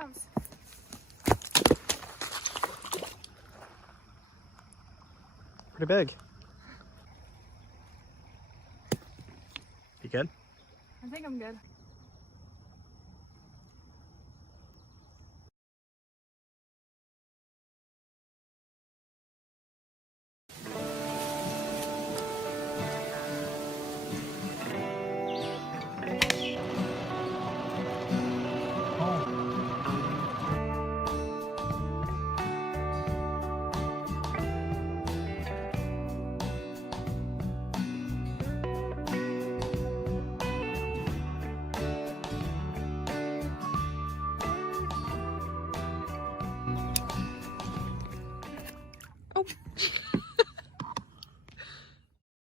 comes. Pretty big. You good? I think I'm good.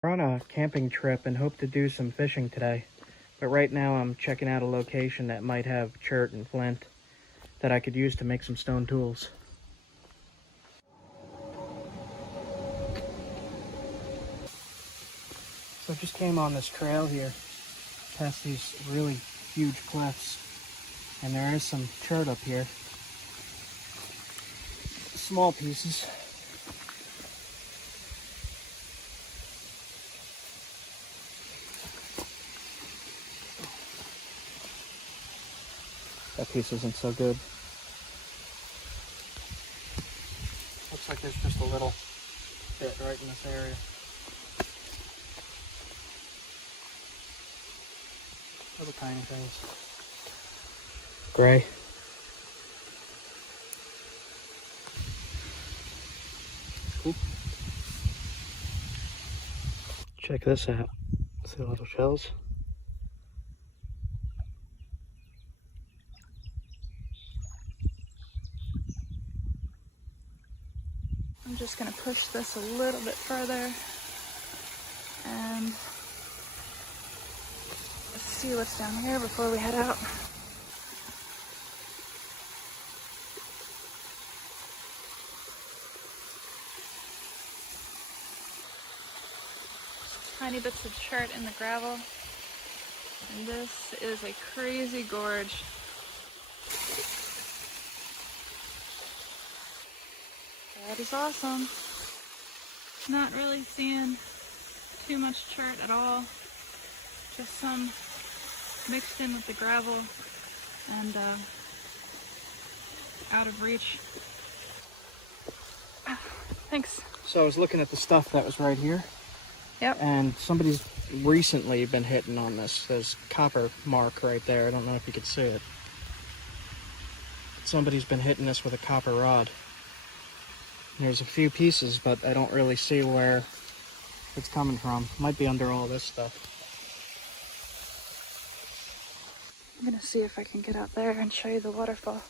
We're on a camping trip and hope to do some fishing today. But right now I'm checking out a location that might have chert and flint that I could use to make some stone tools. So I just came on this trail here, past these really huge cliffs, and there is some chert up here. Small pieces. That piece isn't so good. Looks like there's just a little bit right in this area. Little tiny things. Gray. Cool. Check this out. See little shells? I'm just gonna push this a little bit further and see what's down here before we head out. Tiny bits of chert in the gravel, and this is a crazy gorge. That is awesome. Not really seeing too much chert at all, just some mixed in with the gravel and out of reach. Thanks. So I was looking at the stuff that was right here. Yep. And somebody's recently been hitting on this. There's copper mark right there. I don't know if you could see it. Somebody's been hitting this with a copper rod. And there's a few pieces, but I don't really see where it's coming from. Might be under all this stuff. I'm gonna see if I can get out there and show you the waterfall.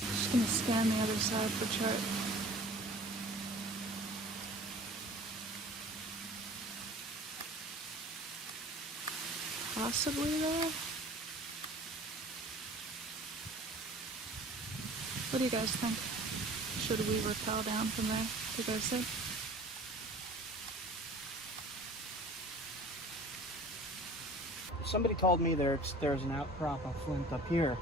Just gonna scan the other side for chart. Possibly there. What do you guys think? Should we rappel down from there to go see? Somebody told me there's an outcrop of flint up here.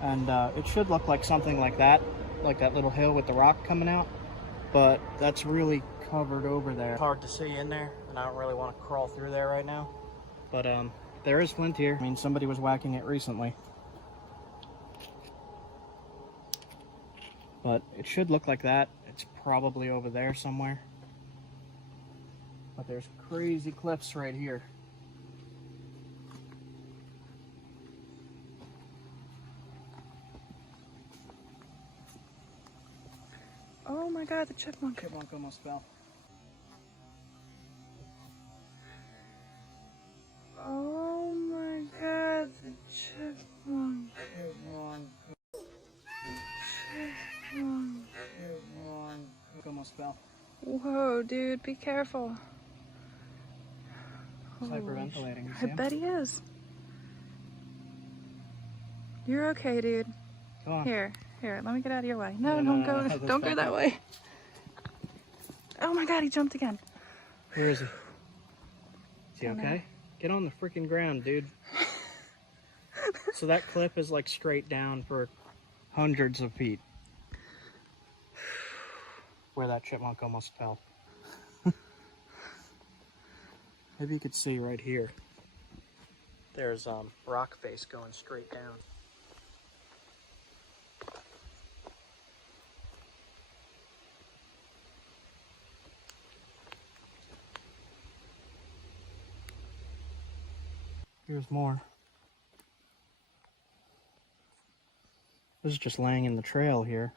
And it should look like something like that little hill with the rock coming out. But that's really covered over there. Hard to see in there, and I don't really want to crawl through there right now. But there is flint here. I mean, somebody was whacking it recently. But it should look like that. It's probably over there somewhere. But there's crazy cliffs right here. Oh my god, the chipmunk. Chipmunk almost fell. Oh my god, the chipmunk. Chipmunk almost fell. Whoa, dude, be careful. He's hyperventilating. You I see him? bet he is. You're okay, dude. Come on. Here, let me get out of your way. No, No, don't no, go. no, Don't go back that up. way. Oh my God, he jumped again. Where is he? Is he Don't know. okay? Get on the freaking ground, dude. So that cliff is like straight down for hundreds of feet. Where that chipmunk almost fell. Maybe you could see right here. There's rock face going straight down. Here's more. This is just laying in the trail here.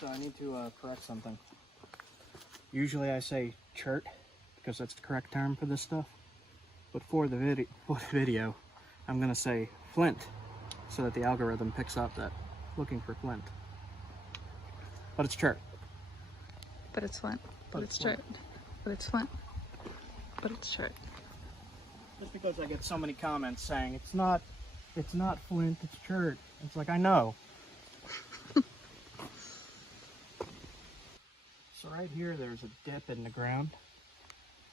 So I need to correct something. Usually I say chert because that's the correct term for this stuff. But for the video, I'm gonna say flint so that the algorithm picks up that looking for flint. But it's chert. But it's flint. But it's chert. But it's flint. But it's chert. Just because I get so many comments saying it's not flint, it's chert. It's like, I know. So right here, there's a dip in the ground,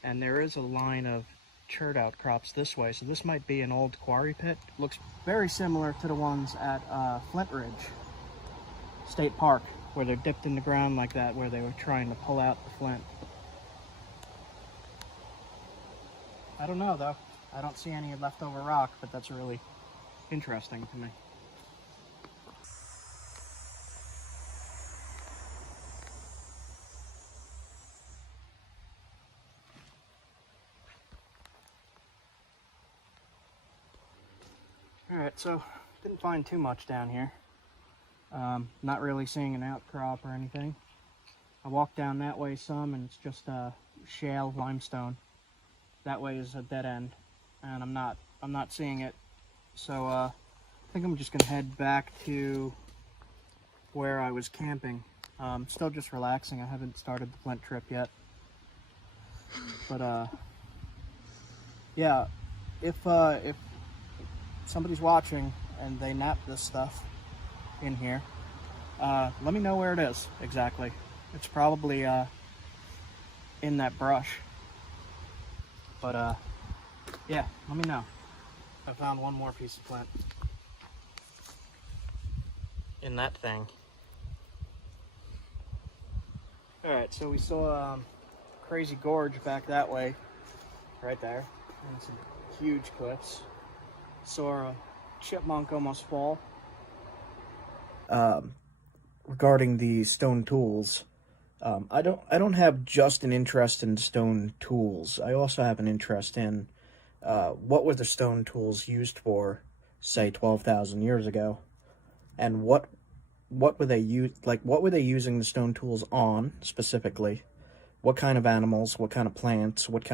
and there is a line of chert outcrops this way. So this might be an old quarry pit. Looks very similar to the ones at Flint Ridge State Park, where they're dipped in the ground like that, where they were trying to pull out the flint. I don't know though. I don't see any leftover rock, but that's really interesting to me. Alright, so didn't find too much down here. Not really seeing an outcrop or anything. I walked down that way some and it's just shale limestone. That way is a dead end and I'm not seeing it. So I think I'm just gonna head back to where I was camping. Still just relaxing. I haven't started the Flint trip yet. But yeah, if somebody's watching and they nap this stuff in here, let me know where it is exactly. It's probably in that brush. But yeah, let me know. I found one more piece of flint in that thing. Alright, so we saw Crazy Gorge back that way, right there, and some huge cliffs. Saw a chipmunk almost fall. Regarding the stone tools, I don't have just an interest in stone tools. I also have an interest in what were the stone tools used for, say 12,000 years ago, and what were they what were they using the stone tools on specifically? What kind of animals? What kind of plants? What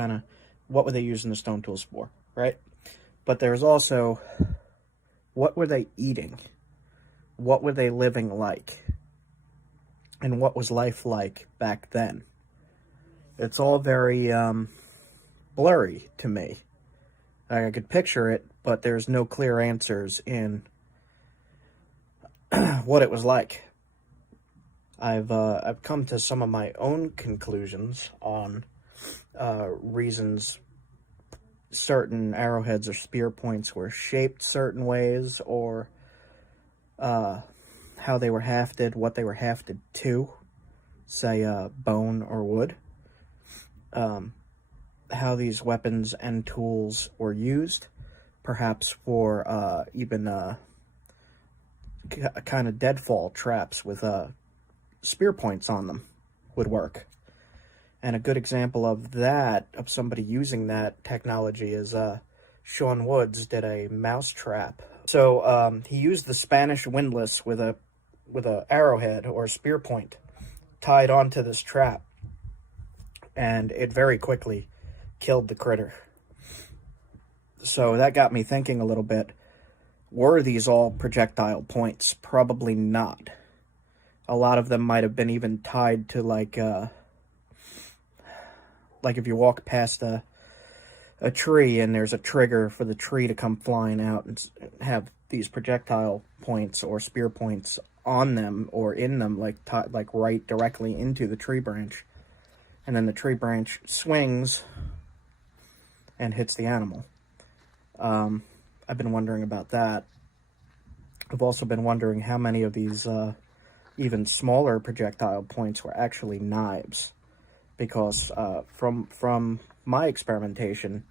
were they using the stone tools for? Right? But there's also, what were they eating? What were they living like? And what was life like back then? It's all very blurry to me. I could picture it, but there's no clear answers in what it was like. I've come to some of my own conclusions on reasons certain arrowheads or spear points were shaped certain ways, or how they were hafted, what they were hafted to, say bone or wood, how these weapons and tools were used, perhaps for even kind of deadfall traps with spear points on them would work. And a good example of that, of somebody using that technology, is Sean Woods did a mouse trap. So he used the Spanish windlass with a arrowhead or a spear point tied onto this trap, and it very quickly killed the critter. So that got me thinking a little bit. Were these all projectile points? Probably not. A lot of them might have been even tied to, like, like if you walk past a tree and there's a trigger for the tree to come flying out and have these projectile points or spear points on them or in them, like right directly into the tree branch, and then the tree branch swings and hits the animal. I've been wondering about that. I've also been wondering how many of these even smaller projectile points were actually knives, because from my experimentation,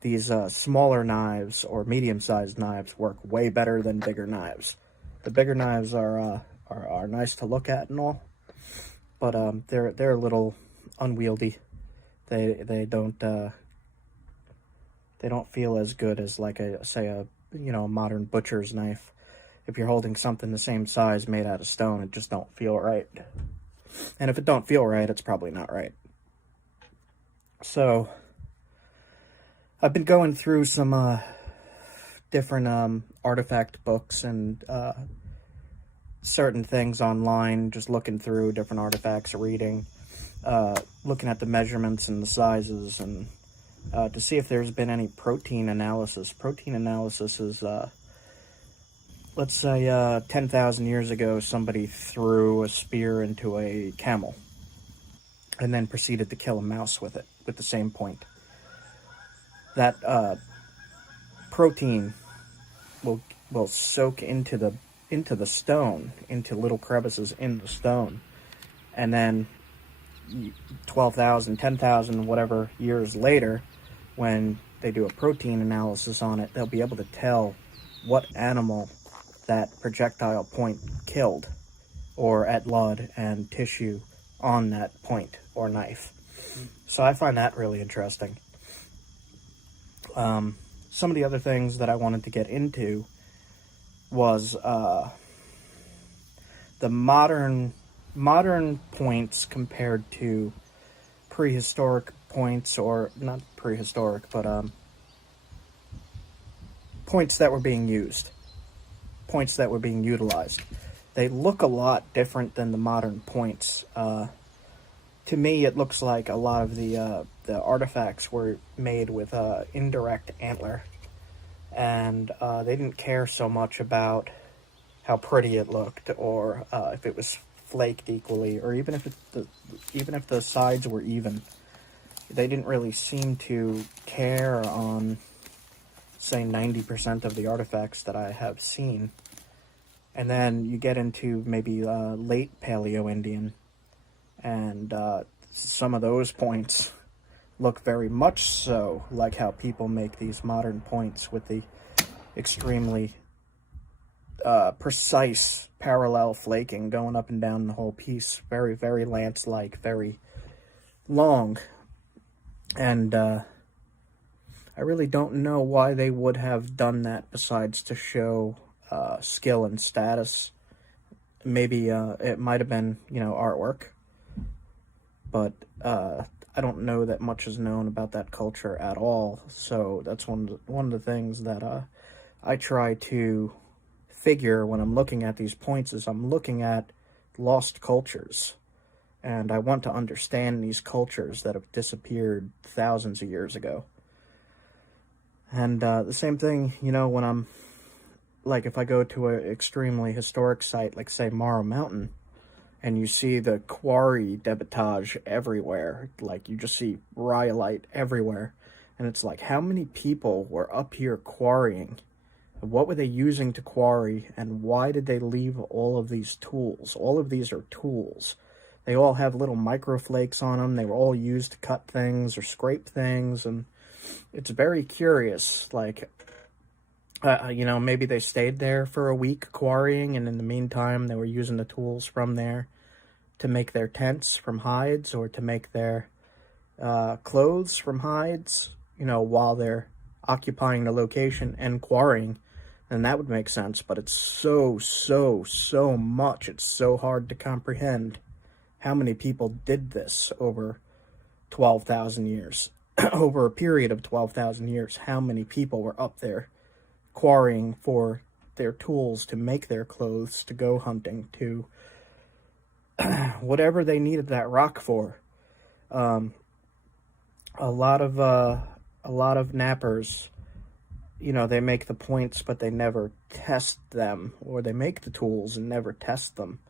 these smaller knives or medium-sized knives work way better than bigger knives. The bigger knives are nice to look at and all, but they're a little unwieldy. They don't feel as good as like a modern butcher's knife. If you're holding something the same size made out of stone, it just don't feel right. And if it don't feel right, it's probably not right. So I've been going through some different artifact books and certain things online, just looking through different artifacts, reading, looking at the measurements and the sizes, and to see if there's been any protein analysis. Protein analysis is, let's say 10,000 years ago, somebody threw a spear into a camel and then proceeded to kill a mouse with it, with the same point. That protein will soak into the stone, into little crevices in the stone, and then 12,000, 10,000, whatever years later, when they do a protein analysis on it, they'll be able to tell what animal that projectile point killed, or at blood and tissue on that point or knife. So I find that really interesting. Some of the other things that I wanted to get into was the modern points compared to prehistoric points, or not prehistoric, but points that were being used, points that were being utilized. They look a lot different than the modern points. To me, it looks like a lot of the artifacts were made with indirect antler, and they didn't care so much about how pretty it looked, or if it was flaked equally, or even if the sides were even. They didn't really seem to care on, say, 90% of the artifacts that I have seen. And then you get into maybe late Paleo-Indian, and some of those points look very much so like how people make these modern points, with the extremely precise parallel flaking going up and down the whole piece. Very, very lance-like, very long. And I really don't know why they would have done that, besides to show skill and status. Maybe it might have been, artwork. But I don't know that much is known about that culture at all. So that's one of the things that I try to figure when I'm looking at these points, is I'm looking at lost cultures. And I want to understand these cultures that have disappeared thousands of years ago. And the same thing, when I'm, like, if I go to an extremely historic site, like, say, Morrow Mountain, and you see the quarry debitage everywhere, like, you just see rhyolite everywhere, and it's like, how many people were up here quarrying? What were they using to quarry, and why did they leave all of these tools? All of these are tools. They all have little microflakes on them. They were all used to cut things or scrape things, and it's very curious. Like, maybe they stayed there for a week quarrying, and in the meantime, they were using the tools from there to make their tents from hides, or to make their clothes from hides, while they're occupying the location and quarrying. And that would make sense, but it's so much. It's so hard to comprehend how many people did this over 12,000 years. Over a period of 12,000 years, how many people were up there quarrying for their tools, to make their clothes, to go hunting, to whatever they needed that rock for. a lot of nappers, you know, they make the points, but they never test them, or they make the tools and never test them.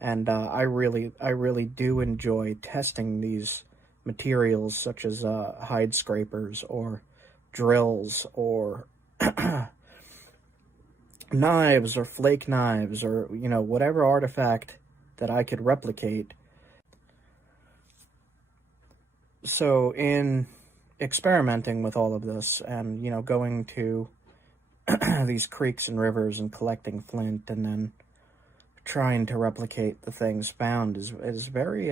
And I really do enjoy testing these materials, such as hide scrapers or drills or knives or flake knives, or, you know, whatever artifact that I could replicate. So in experimenting with all of this, and, you know, going to these creeks and rivers and collecting flint, and then trying to replicate the things found is very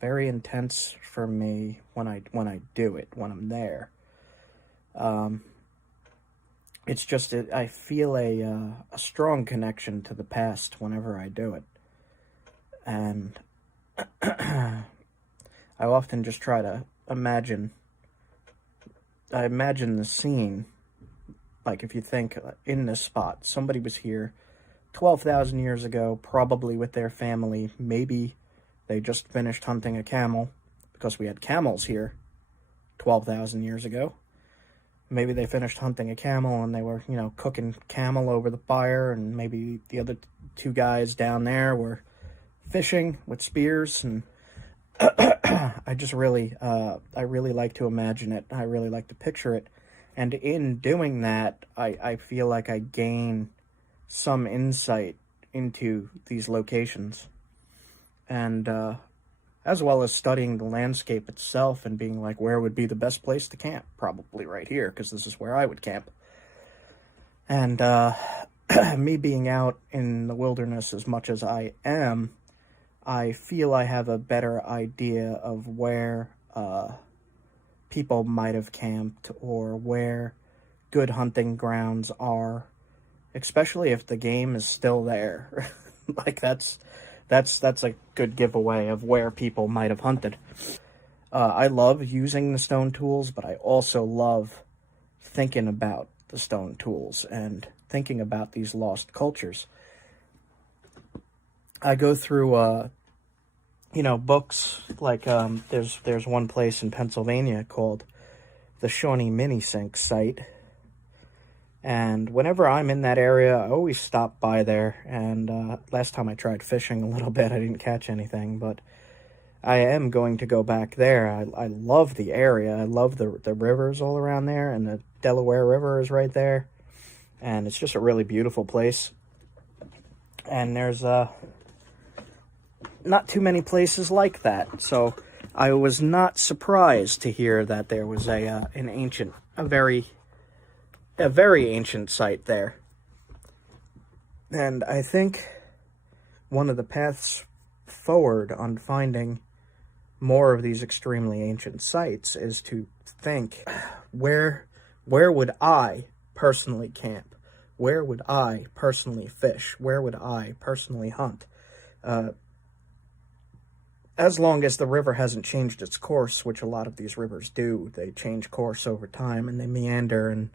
very intense for me when I do it, when I'm there. It's just I feel a strong connection to the past whenever I do it, and I often just try to imagine the scene. Like, if you think, in this spot, somebody was here 12,000 years ago, probably with their family. Maybe they just finished hunting a camel, because we had camels here 12,000 years ago. Maybe they finished hunting a camel and they were, you know, cooking camel over the fire, and maybe the other two guys down there were fishing with spears. And I just really, I really like to imagine it. I really like to picture it. And in doing that, I feel like I gain some insight into these locations. And as well as studying the landscape itself and being like, where would be the best place to camp? Probably right here, because this is where I would camp. And me being out in the wilderness as much as I am, I feel I have a better idea of where people might have camped, or where good hunting grounds are, especially if the game is still there. Like, that's a good giveaway of where people might have hunted. I love using the stone tools, but I also love thinking about the stone tools and thinking about these lost cultures. I go through you know, books like there's one place in Pennsylvania called the Shawnee Mini Sink site, and whenever I'm in that area, I always stop by there. And last time I tried fishing a little bit, I didn't catch anything, but I am going to go back there. I love the area. I love the rivers all around there, and the Delaware River is right there, and it's just a really beautiful place. And there's not too many places like that, so I was not surprised to hear that there was a very ancient site there. And I think one of the paths forward on finding more of these extremely ancient sites is to think, where would I personally camp? Where would I personally fish? Where would I personally hunt? As long as the river hasn't changed its course, which a lot of these rivers do. They change course over time, and they meander, and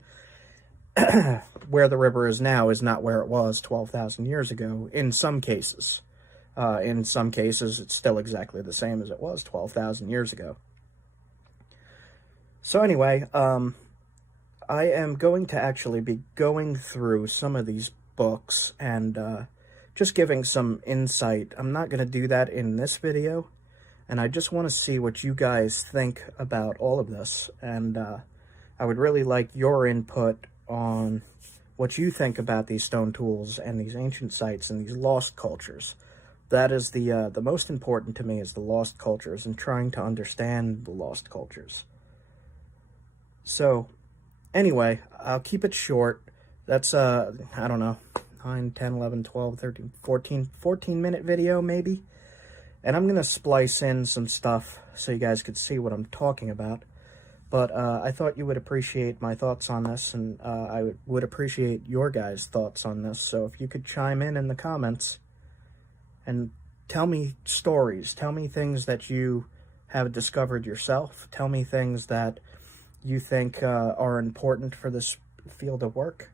where the river is now is not where it was 12,000 years ago, in some cases. In some cases, it's still exactly the same as it was 12,000 years ago. So anyway, I am going to actually be going through some of these books and just giving some insight. I'm not going to do that in this video, and I just want to see what you guys think about all of this. And I would really like your input on what you think about these stone tools and these ancient sites and these lost cultures. That is the most important to me, is the lost cultures and trying to understand the lost cultures. So anyway, I'll keep it short. That's I don't know, 9, 10, 11, 12, 13, 14 minute video maybe. And I'm going to splice in some stuff so you guys could see what I'm talking about. But I thought you would appreciate my thoughts on this, and I would appreciate your guys' thoughts on this. So if you could chime in the comments and tell me stories, tell me things that you have discovered yourself, tell me things that you think are important for this field of work,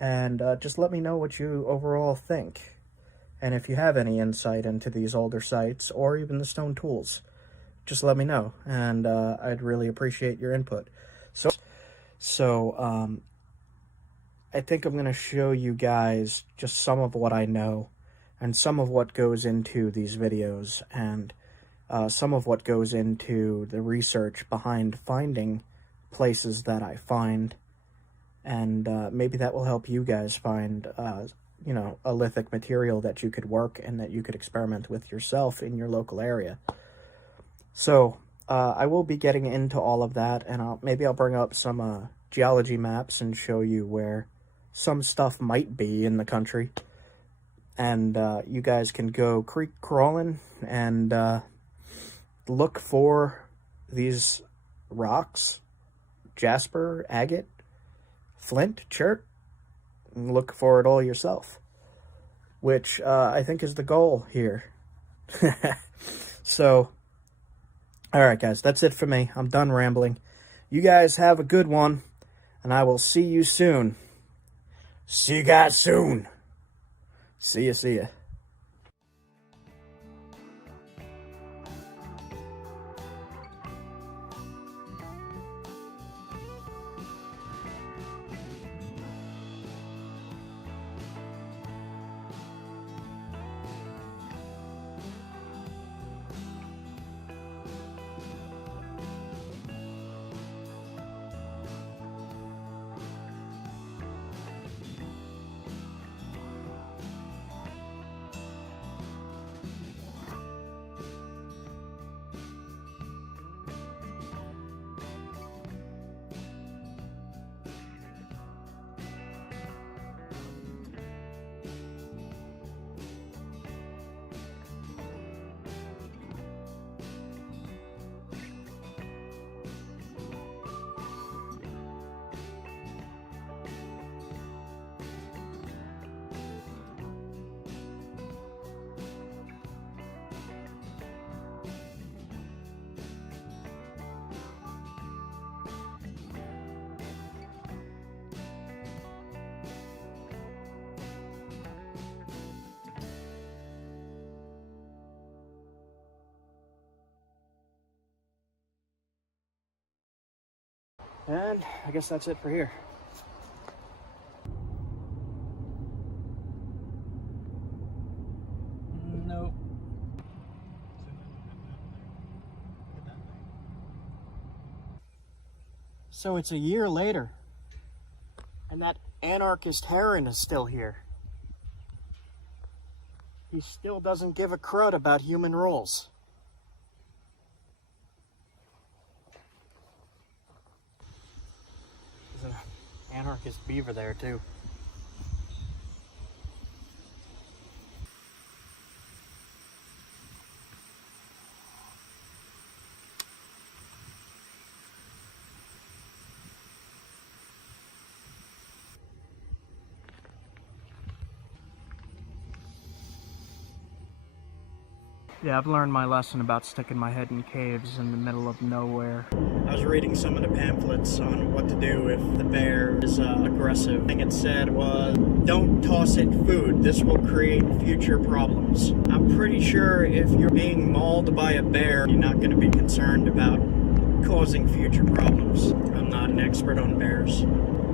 and just let me know what you overall think. And if you have any insight into these older sites, or even the stone tools, just let me know, and I'd really appreciate your input. So I think I'm going to show you guys just some of what I know and some of what goes into these videos, and some of what goes into the research behind finding places that I find, and maybe that will help you guys find you know, a lithic material that you could work and that you could experiment with yourself in your local area. So I will be getting into all of that, and maybe I'll bring up some geology maps and show you where some stuff might be in the country, and you guys can go creek crawling and look for these rocks, jasper, agate, flint, chert, and look for it all yourself, which I think is the goal here. So, all right, guys, that's it for me. I'm done rambling. You guys have a good one, and I will see you soon. See you guys soon. See ya. And I guess that's it for here. Nope. So it's a year later, and that anarchist heron is still here. He still doesn't give a crud about human rules. There's an anarchist beaver there too. Yeah, I've learned my lesson about sticking my head in caves in the middle of nowhere. I was reading some of the pamphlets on what to do if the bear is aggressive. The thing it said was, don't toss it food. This will create future problems. I'm pretty sure if you're being mauled by a bear, you're not going to be concerned about causing future problems. I'm not an expert on bears,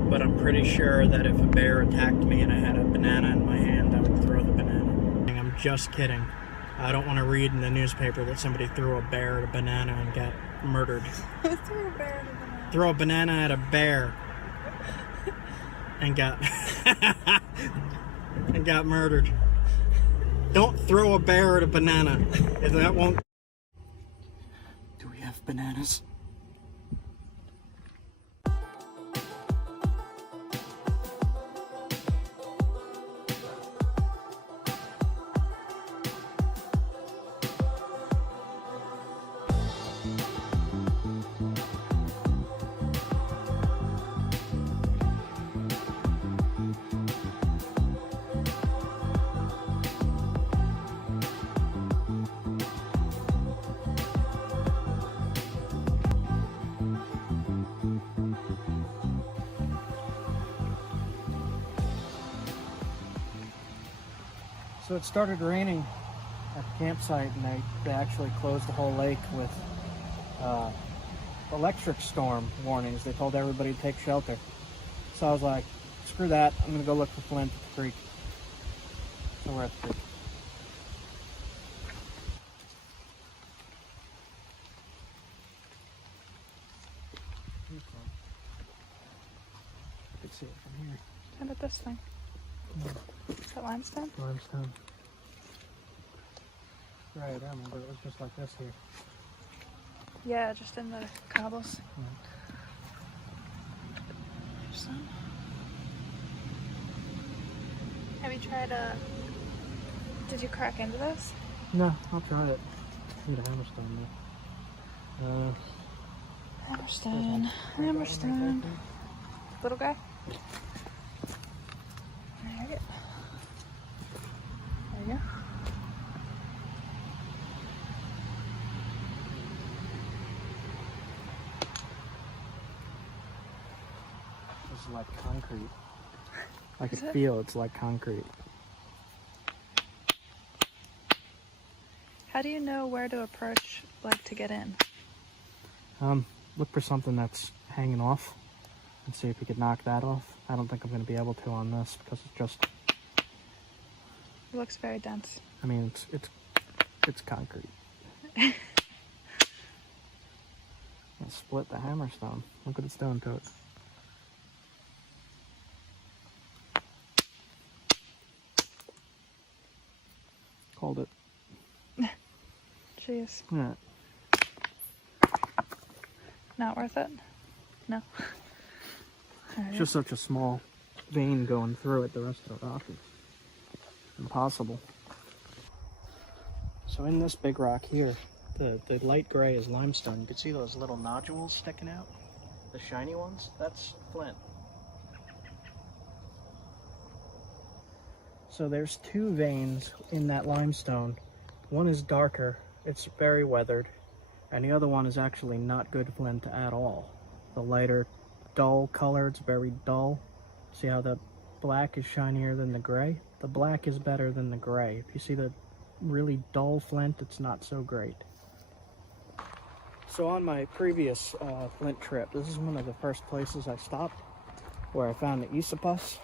but I'm pretty sure that if a bear attacked me and I had a banana in my hand, I would throw the banana. I'm just kidding. I don't want to read in the newspaper that somebody threw a bear at a banana and got murdered. Throw a banana at a bear and got and got murdered. Don't throw a bear at a banana. That won't. Do we have bananas? So it started raining at the campsite, and they actually closed the whole lake with electric storm warnings. They told everybody to take shelter. So I was like, screw that. I'm gonna go look for flint at the creek. So we're at the creek. You can see it from here. How about this thing? Is that limestone? Limestone. Right, I remember it was just like this here. Yeah, just in the cobbles. Yeah. There's some. Have you tried did you crack into this? No, I'll try it. Need a hammerstone though. Hammerstone. Hammerstone. Little guy? There you go. There you go. This is like concrete. I can Is it? feel it's like concrete. How do you know where to approach, like, to get in? Look for something that's hanging off and see if you could knock that off. I don't think I'm going to be able to on this because it's just, It looks very dense. I mean, it's concrete. Let's split the hammerstone. Look what it's doing to it. Called it. Jeez. Yeah. Not worth it? No. It's just such a small vein going through it. The rest of the rock is impossible. So in this big rock here, the light gray is limestone. You can see those little nodules sticking out, the shiny ones. That's flint. So there's two veins in that limestone. One is darker, it's very weathered, and the other one is actually not good flint at all. The lighter, dull color, it's very dull. See how the black is shinier than the gray? The black is better than the gray. If you see the really dull flint, it's not so great. So on my previous flint trip, this is one of the first places I stopped where I found the esopus.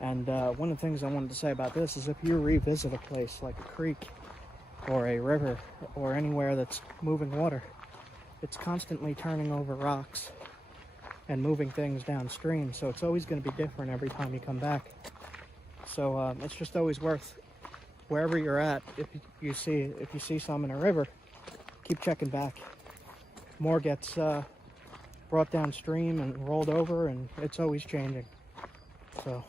And one of the things I wanted to say about this is if you revisit a place like a creek or a river or anywhere that's moving water, it's constantly turning over rocks and moving things downstream, so it's always going to be different every time you come back. So it's just always worth, wherever you're at, if you see some in a river, keep checking back. More gets brought downstream and rolled over, and it's always changing. So.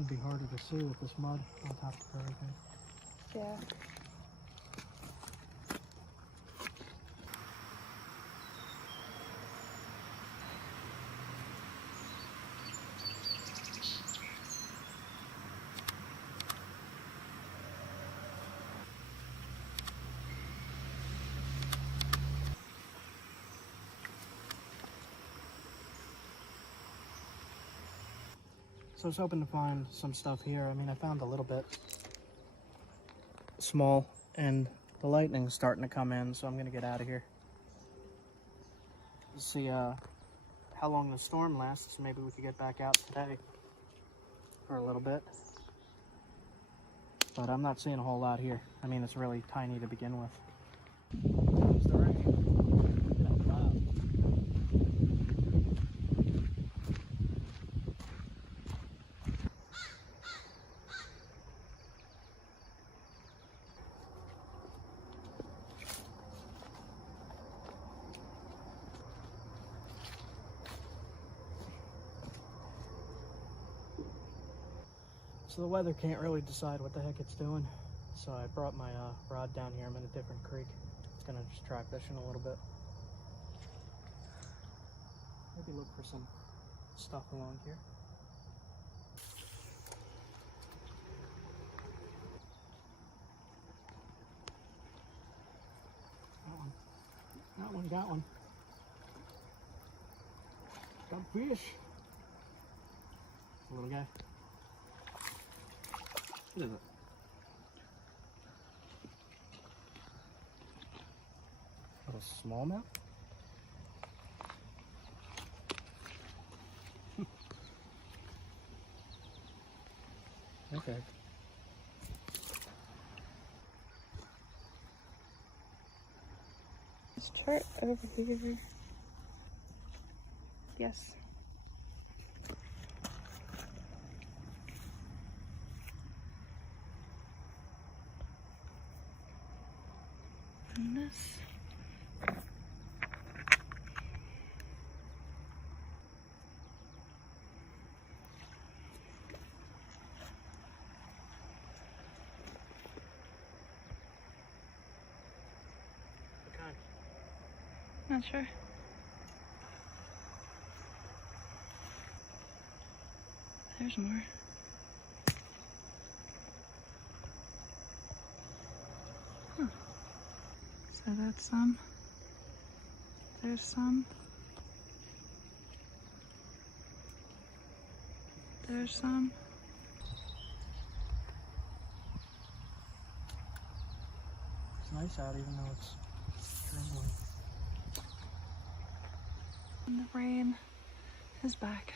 It'd be harder to see with this mud on top of everything. Yeah. So I was hoping to find some stuff here. I mean, I found a little bit small, and the lightning's starting to come in, so I'm gonna get out of here. See how long the storm lasts. Maybe we could get back out today for a little bit. But I'm not seeing a whole lot here. I mean, it's really tiny to begin with. There's the rain. Look at that cloud. So the weather can't really decide what the heck it's doing. So I brought my rod down here. I'm in a different creek. It's gonna just try fishing a little bit. Maybe look for some stuff along here. I got one. Got a fish. A little guy. What is it? Little smallmouth? Okay. This chart over here. Yes. And this. Okay. Not sure. There's more. Huh. So that's some. There's some. There's some. It's nice out even though it's drizzling. And the rain is back.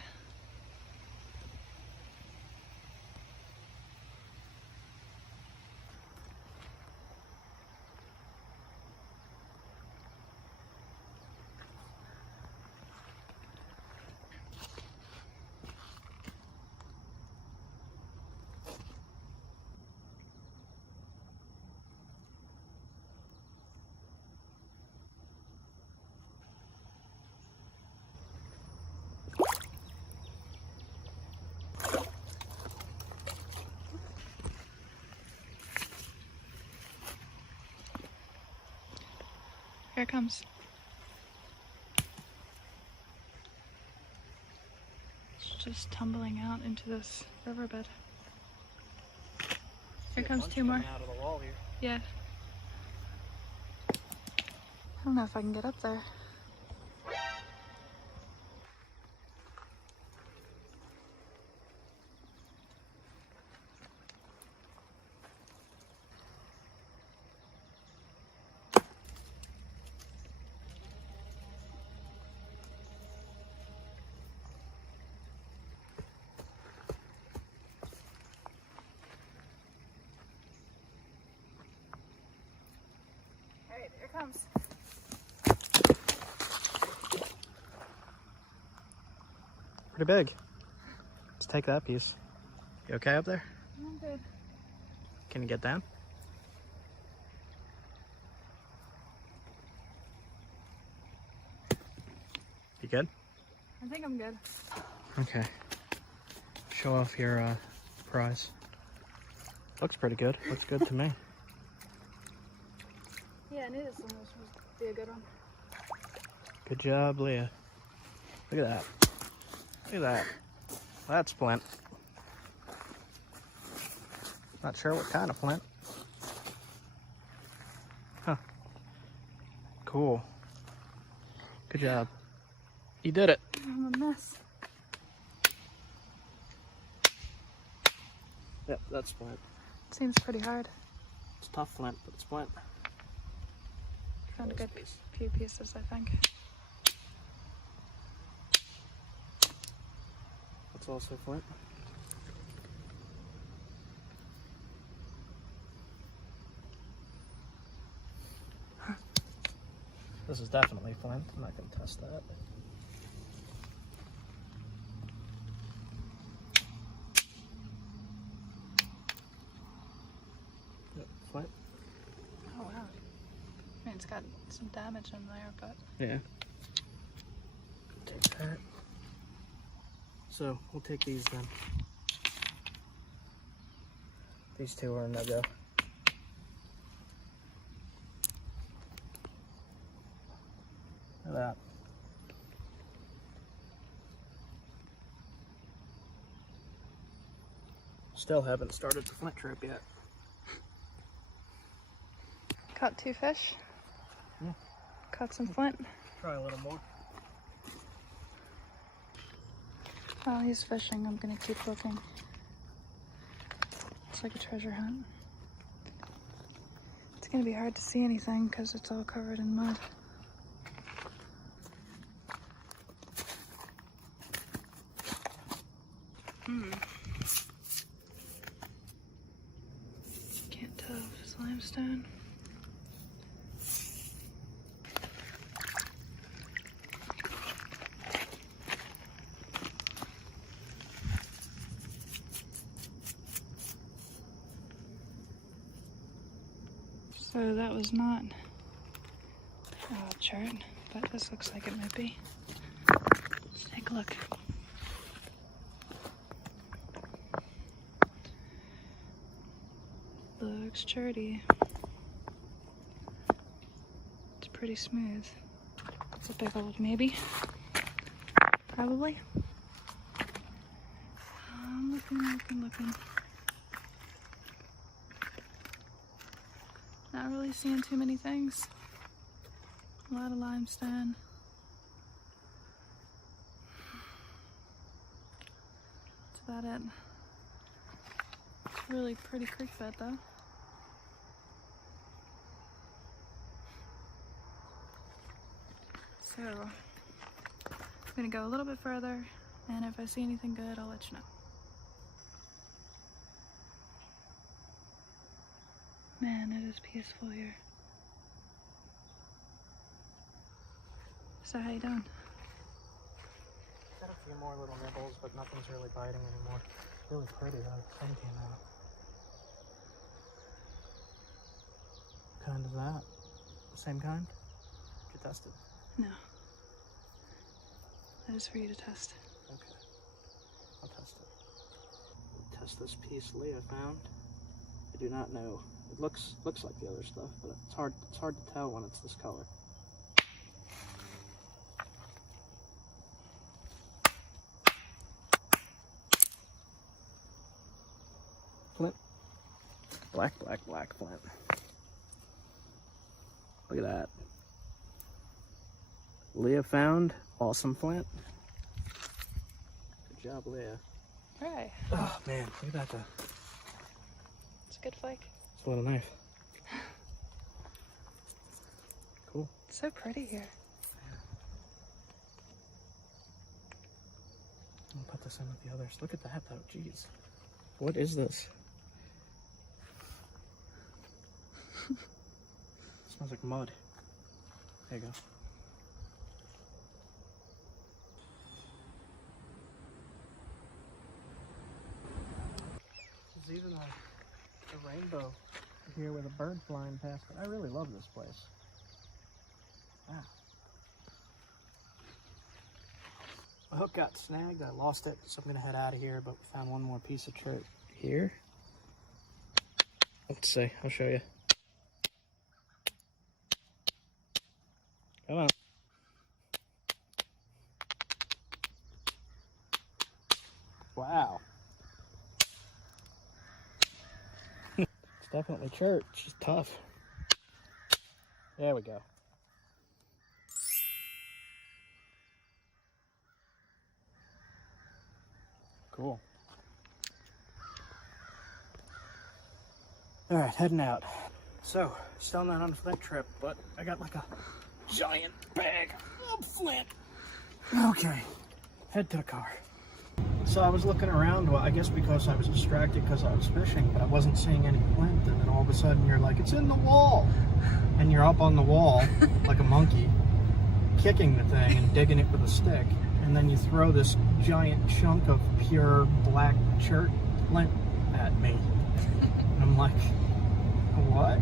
Here it comes. It's just tumbling out into this riverbed. Here comes two more. Out of the wall here. Yeah. I don't know if I can get up there. Alright, here it comes. Pretty big. Let's take that piece. You okay up there? I'm good. Can you get down? You good? I think I'm good. Okay. Show off your prize. Looks pretty good. Looks good to me. Yeah, I knew this one was supposed to be a good one. Good job, Leah. Look at that. Look at that. That's flint. Not sure what kind of flint. Huh. Cool. Good job. You did it. I'm a mess. Yep, that's flint. Seems pretty hard. It's tough flint, but it's flint. Found a good Piece. few pieces, I think. That's also flint. This is definitely flint. I'm not going to test that. Yep, flint. Oh wow. I mean, it's got some damage in there, but Yeah. Take that. So we'll take these then. These two are a no-go. Look at that. Still haven't started the flint trip yet. caught two fish. Yeah. Caught Caught some flint. Try a little more. While he's fishing, I'm gonna keep looking. It's like a treasure hunt. It's gonna be hard to see anything because it's all covered in mud. Can't tell if it's limestone. So that was not a chert, but this looks like it might be. Let's take a look. Looks cherty. It's pretty smooth. It's a big old maybe. Probably. I'm looking. Not really seeing too many things. A lot of limestone. That's about it. It's a really pretty creek bed though. So, I'm gonna go a little bit further, and if I see anything good, I'll let you know. Man, it is peaceful here. So how you doing? Got a few more little nibbles, but nothing's really biting anymore. Really pretty though. The sun came out. What kind is that? Same kind? Did you test it? No. That is for you to test. Okay. I'll test it. Test this piece Leah found. I do not know. It looks like the other stuff, but it's hard to tell when it's this color. Flint. Black flint. Look at that. Leah found awesome flint. Good job, Leah. Right. Oh man, look at that though. It's a good flake. It's a little knife. Cool. It's so pretty here. I'll put this in with the others. Look at that though, jeez. What is this? Smells like mud. There you go. There's even a rainbow here with a bird flying past it. I really love this place. Wow. My hook got snagged. I lost it, so I'm gonna head out of here, but we found one more piece of chert here. Let's see, I'll show you. Come on. Wow. It's definitely chert. It's just tough. There we go. Cool. All right, heading out. So, still not on a flint trip, but I got like a giant bag of flint. Okay, head to the car. So I was looking around, well, I guess because I was distracted because I was fishing, but I wasn't seeing any flint, and then all of a sudden you're like, it's in the wall! And you're up on the wall, like a monkey, kicking the thing and digging it with a stick, and then you throw this giant chunk of pure black chert flint at me. And I'm like, what?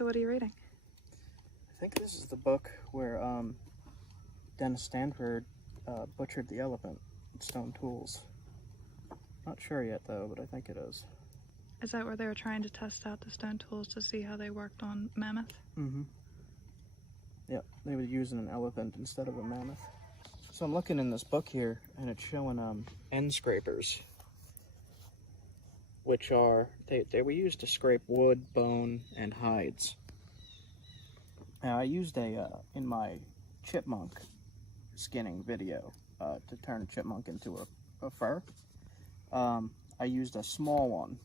So what are you reading? I think this is the book where Dennis Stanford butchered the elephant with stone tools. Not sure yet though, but I think it is. Is that where they were trying to test out the stone tools to see how they worked on mammoth? Mm-hmm. Yep, they were using an elephant instead of a mammoth. So I'm looking in this book here, and it's showing end scrapers, which are, they were used to scrape wood, bone, and hides. Now I used in my chipmunk skinning video, to turn a chipmunk into a fur. I used a small one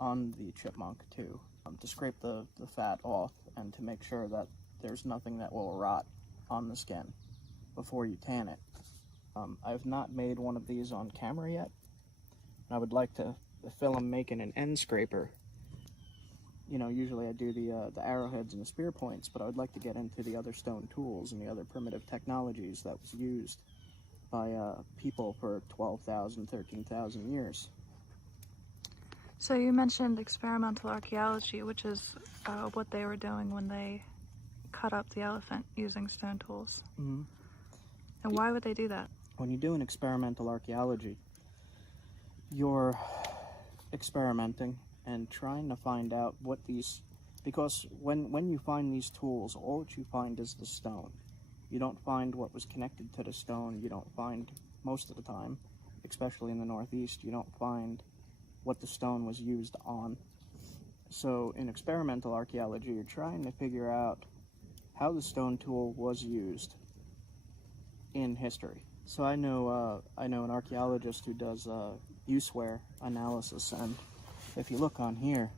on the chipmunk too, to scrape the fat off and to make sure that there's nothing that will rot on the skin before you tan it. I've not made one of these on camera yet. I would like to film making an end scraper. You know, usually I do the arrowheads and the spear points, but I would like to get into the other stone tools and the other primitive technologies that was used by people for 12,000, 13,000 years. So you mentioned experimental archaeology, which is what they were doing when they cut up the elephant using stone tools. Mm-hmm. And why would they do that? When you do an experimental archaeology, you're experimenting and trying to find out what these, because when you find these tools, all that you find is the stone. You don't find what was connected to the stone. You don't find, most of the time, especially in the Northeast, you don't find what the stone was used on. So in experimental archaeology, you're trying to figure out how the stone tool was used in history. So I know an archaeologist who does use wear analysis, and if you look on here,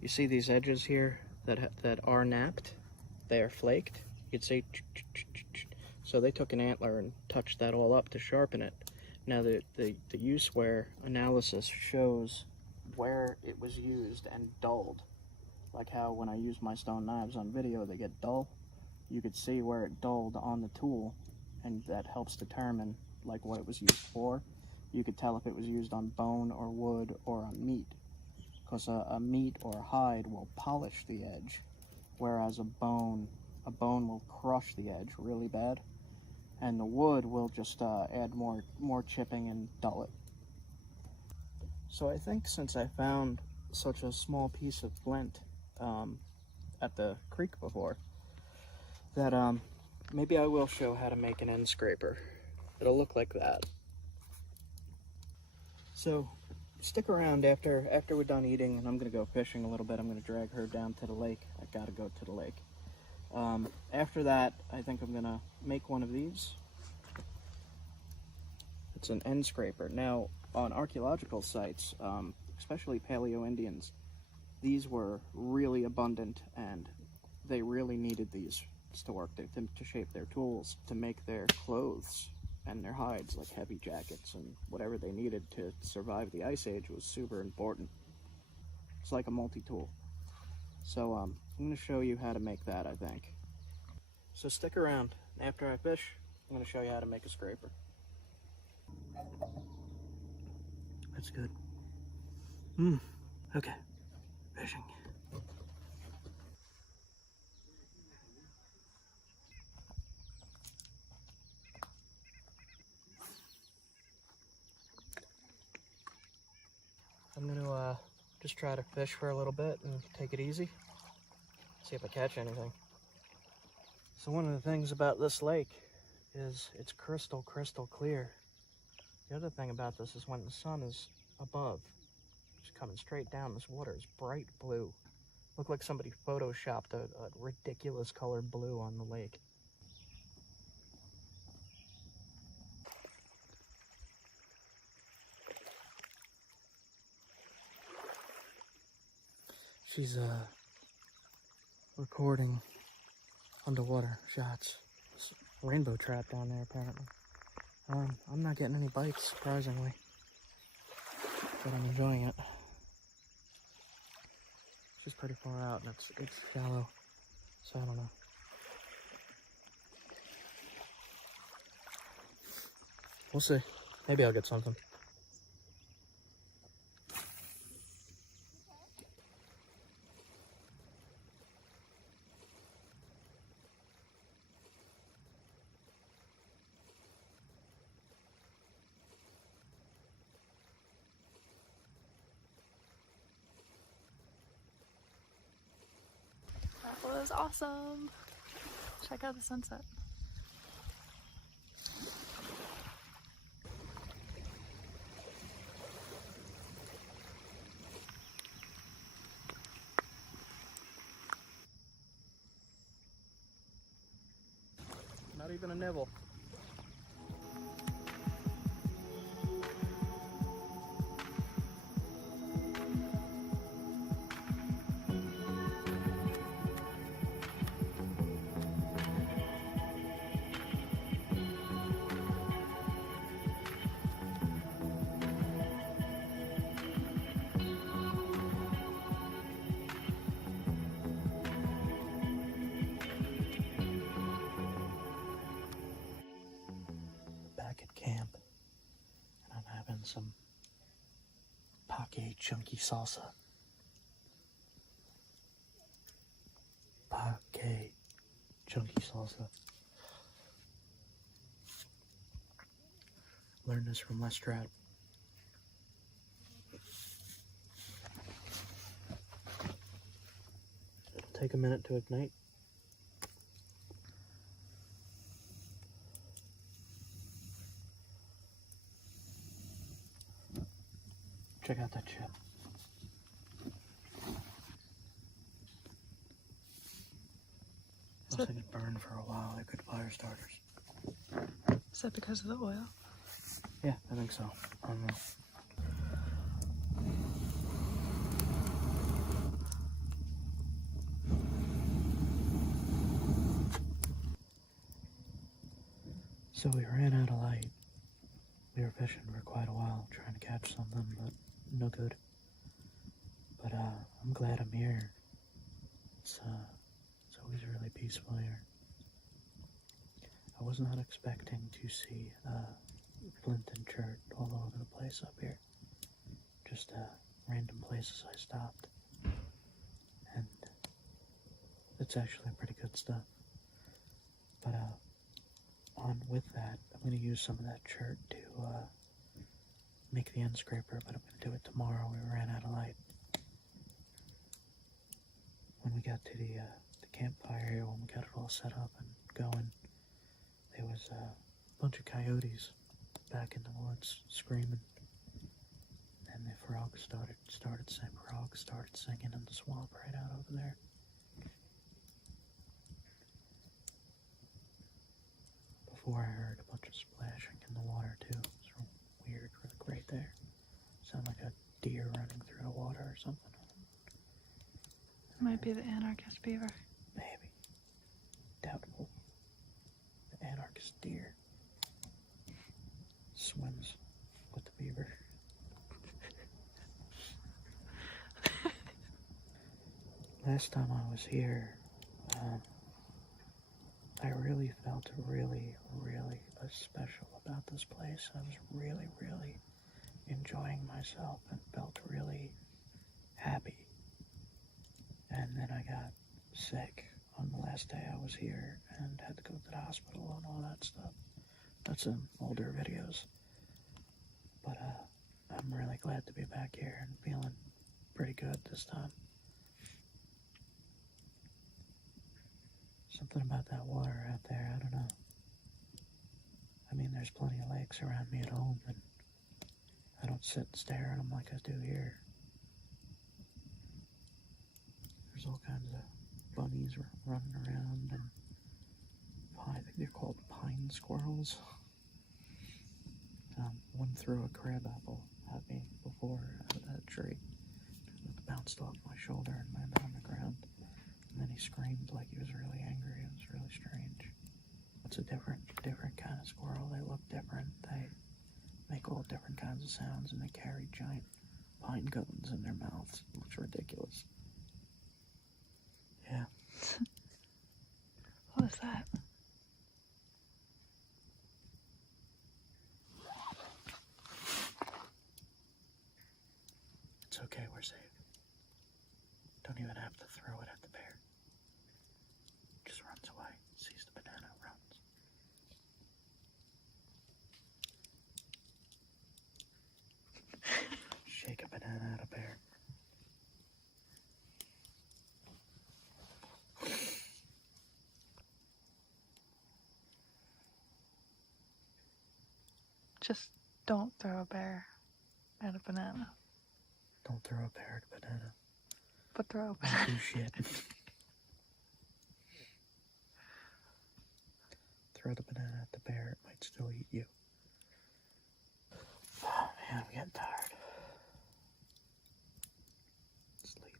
you see these edges here that are napped, they are flaked. You'd say, so they took an antler and touched that all up to sharpen it. Now the use wear analysis shows where it was used and dulled. Like how when I use my stone knives on video, they get dull. You could see where it dulled on the tool, and that helps determine like what it was used for. You could tell if it was used on bone or wood or on meat, because a meat or a hide will polish the edge, whereas a bone will crush the edge really bad, and the wood will just add more chipping and dull it. So I think since I found such a small piece of flint at the creek before, that maybe I will show how to make an end scraper. It'll look like that. So stick around after we're done eating, and I'm gonna go fishing a little bit. I'm gonna drag her down to the lake. I gotta go to the lake. After that, I think I'm gonna make one of these. It's an end scraper. Now, on archaeological sites, especially Paleo-Indians, these were really abundant, and they really needed these to work, to shape their tools, to make their clothes and their hides, like heavy jackets and whatever they needed to survive the Ice Age was super important. It's like a multi-tool. So I'm going to show you how to make that, I think. So stick around. After I fish, I'm going to show you how to make a scraper. That's good. Okay. Fishing. I'm going to just try to fish for a little bit and take it easy. See if I catch anything. So one of the things about this lake is it's crystal clear. The other thing about this is when the sun is above, just coming straight down, this water is bright blue. Looked like somebody photoshopped a ridiculous colored blue on the lake. She's recording underwater shots. There's a rainbow trout down there apparently. I'm not getting any bites, surprisingly, but I'm enjoying it. She's pretty far out, and it's shallow, so I don't know. We'll see. Maybe I'll get something. awesome. Check out the sunset. Not even a nibble. Back at camp, and I'm having some poke chunky salsa. Poke chunky salsa. Learned this from Les Stroud. It'll take a minute to ignite. Check out that chip. Those things burn for a while. They're good fire starters. Is that because of the oil? Yeah, I think so. I don't know. So we ran out of light. We were fishing for quite a while, trying to catch something, but no good. But I'm glad I'm here. It's always really peaceful here. I was not expecting to see flint and chert all over the place up here. Just random places I stopped. And it's actually pretty good stuff. But on with that, I'm going to use some of that chert to make the end scraper, but I'm going to do it tomorrow. We ran out of light. When we got to the campfire here, when we got it all set up and going, there was a bunch of coyotes back in the woods screaming, and the frogs started singing in the swamp right out over there. Before I heard a bunch of splashing in the water too. It's real weird, really great there. Sound like a deer running through the water or something. Might be the anarchist beaver. Maybe. Doubtful. The anarchist deer swims with the beaver. Last time I was here, I really felt really special about this place. I was really enjoying myself and felt really happy. And then I got sick on the last day I was here and had to go to the hospital and all that stuff. That's in older videos. But I'm really glad to be back here and feeling pretty good this time. Something about that water out there, I don't know. I mean, there's plenty of lakes around me at home, and I don't sit and stare at them like I do here. There's all kinds of bunnies running around, and I think they're called pine squirrels. One threw a crab apple at me before out of that tree. It bounced off my shoulder and landed on the ground. And then he screamed like he was really angry. It was really strange. It's a different kind of squirrel. They look different. They make all different kinds of sounds, and they carry giant pine cones in their mouths. It looks ridiculous. Yeah. What was that? It's okay, we're safe. Don't even have to throw it at the bear. Just runs away, sees the banana, runs. Shake a banana at a bear. Just don't throw a bear at a banana. Don't throw a bear at a banana. But throw a Don't banana. do shit. Throw the banana at the bear, it might still eat you. Oh, man, I'm getting tired. Sleep.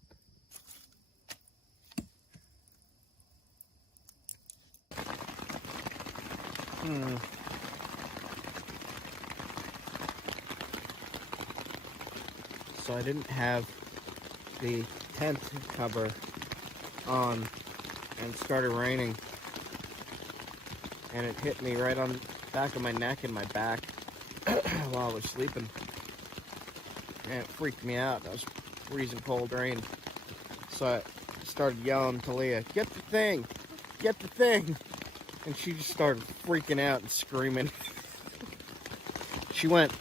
So I didn't have the tent cover on, and it started raining, and it hit me right on the back of my neck and my back while I was sleeping, and it freaked me out. It was freezing cold rain, so I started yelling to Leah, "Get the thing! Get the thing!" And she just started freaking out and screaming. She went,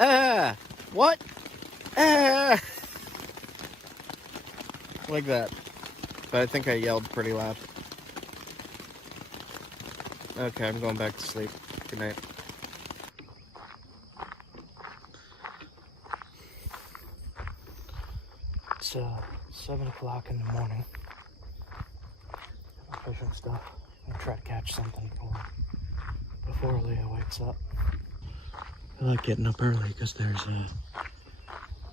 "Ah! What? Ah!" Like that. But I think I yelled pretty loud. Okay, I'm going back to sleep. Good night. It's 7 o'clock in the morning. I'm fishing stuff. I'm gonna try to catch something before Leah wakes up. I like getting up early because there's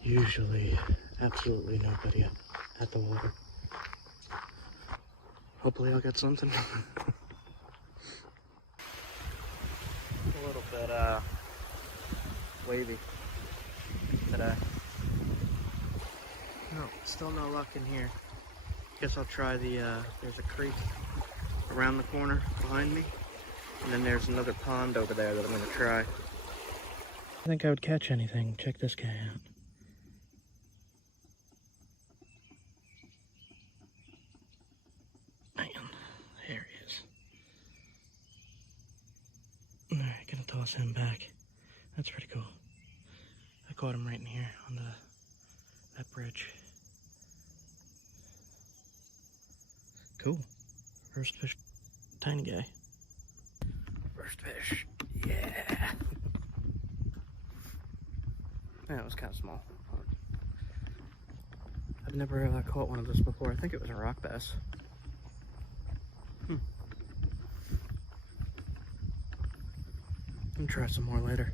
usually absolutely nobody at the water. Hopefully I'll get something. A little bit wavy today. No, still no luck in here. Guess I'll try there's a creek around the corner behind me. And then there's another pond over there that I'm gonna try. I think I would catch anything. Check this guy out. Man, there he is. Alright, gonna toss him back. That's pretty cool. I caught him right in here on that bridge. Cool. First fish, tiny guy. First fish, yeah. That was kind of small. I've never caught one of this before. I think it was a rock bass. I'm gonna try some more later.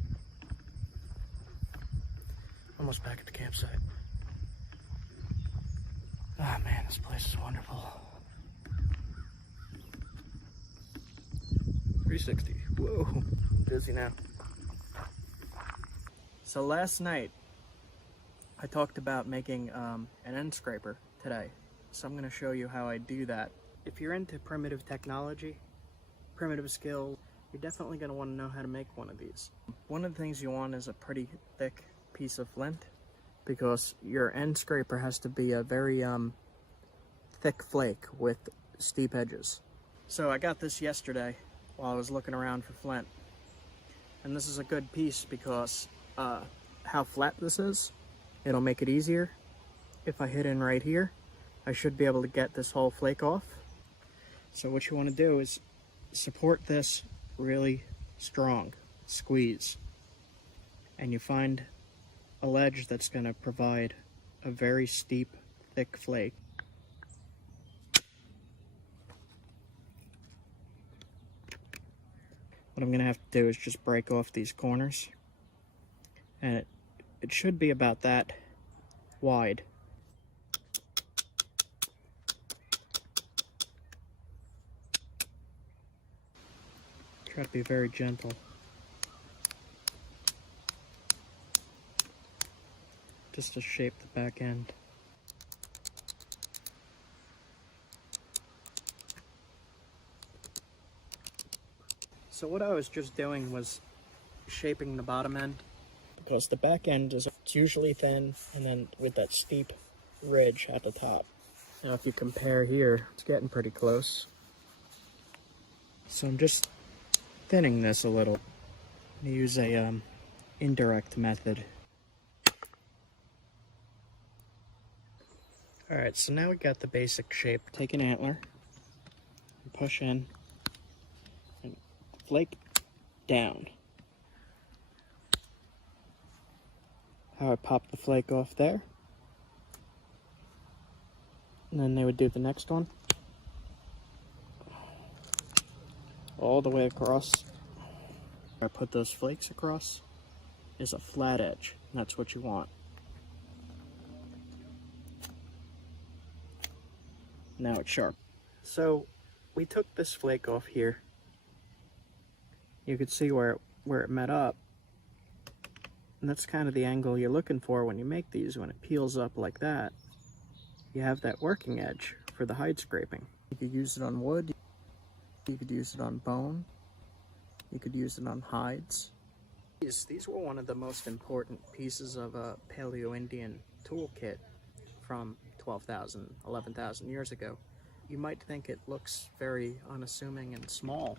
Almost back at the campsite. Ah, man, this place is wonderful. 360. Whoa, busy now. So last night, I talked about making an end scraper today. So I'm gonna show you how I do that. If you're into primitive technology, primitive skills, you're definitely gonna wanna know how to make one of these. One of the things you want is a pretty thick piece of flint, because your end scraper has to be a very thick flake with steep edges. So I got this yesterday while I was looking around for flint. And this is a good piece because how flat this is, it'll make it easier. If I hit in right here, I should be able to get this whole flake off. So what you want to do is support this really strong, squeeze, and you find a ledge that's going to provide a very steep, thick flake. What I'm going to have to do is just break off these corners, and it should be about that wide. Try to be very gentle. Just to shape the back end. So what I was just doing was shaping the bottom end, because the back end is usually thin and then with that steep ridge at the top. Now if you compare here, it's getting pretty close. So I'm just thinning this a little. I'm gonna use a indirect method. Alright, so now we got the basic shape. Take an antler and push in and flake down. how I popped the flake off there. And then they would do the next one. All the way across. I put those flakes across is a flat edge. That's what you want. Now it's sharp. So we took this flake off here. You could see where it met up. And that's kind of the angle you're looking for when you make these. When it peels up like that, you have that working edge for the hide scraping. You could use it on wood, you could use it on bone, you could use it on hides. These were one of the most important pieces of a Paleo-Indian toolkit from 12,000, 11,000 years ago. You might think it looks very unassuming and small,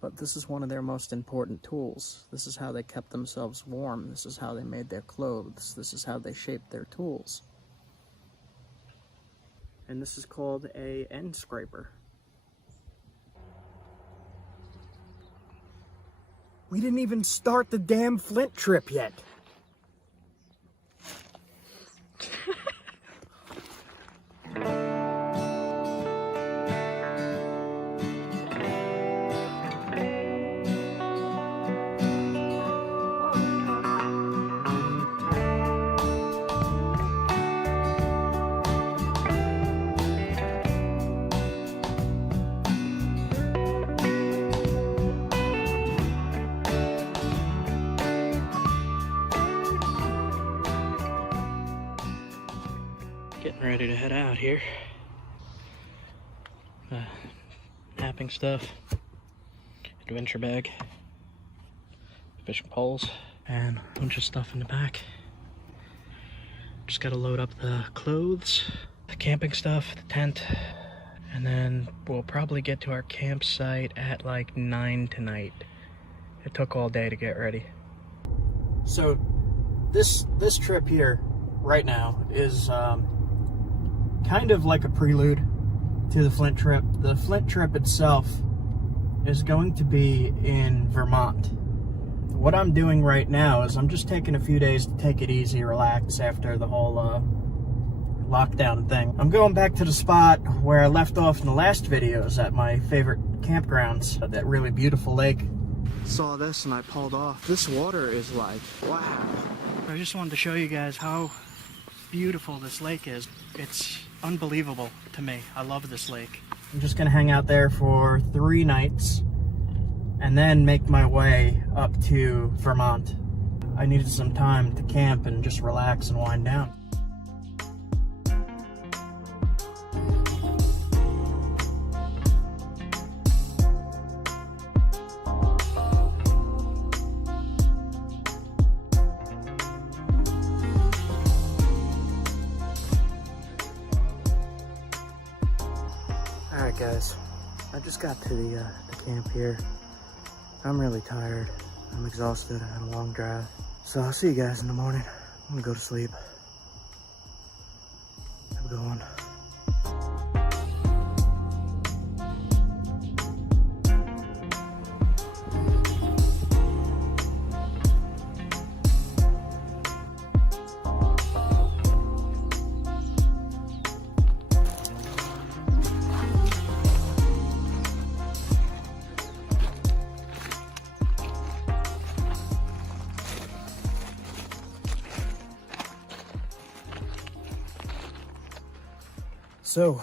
but this is one of their most important tools. This is how they kept themselves warm. This is how they made their clothes. This is how they shaped their tools. And this is called a end scraper. We didn't even start the damn flint trip yet. Getting ready to head out here. Napping stuff, adventure bag, fishing poles, and a bunch of stuff in the back. Just gotta load up the clothes, the camping stuff, the tent, and then we'll probably get to our campsite at like 9 tonight. It took all day to get ready. So this trip here right now is kind of like a prelude to the Flint trip. The Flint trip itself is going to be in Vermont. What I'm doing right now is I'm just taking a few days to take it easy, relax after the whole lockdown thing. I'm going back to the spot where I left off in the last videos at my favorite campgrounds, that really beautiful lake. Saw this and I pulled off. This water is like, wow. I just wanted to show you guys how beautiful this lake is. It's unbelievable to me. I love this lake. I'm just gonna hang out there for 3 nights and then make my way up to Vermont. I needed some time to camp and just relax and wind down. Alright guys, I just got to the camp here. I'm really tired. I'm exhausted. I had a long drive. So I'll see you guys in the morning. I'm gonna go to sleep. Have a good one. So,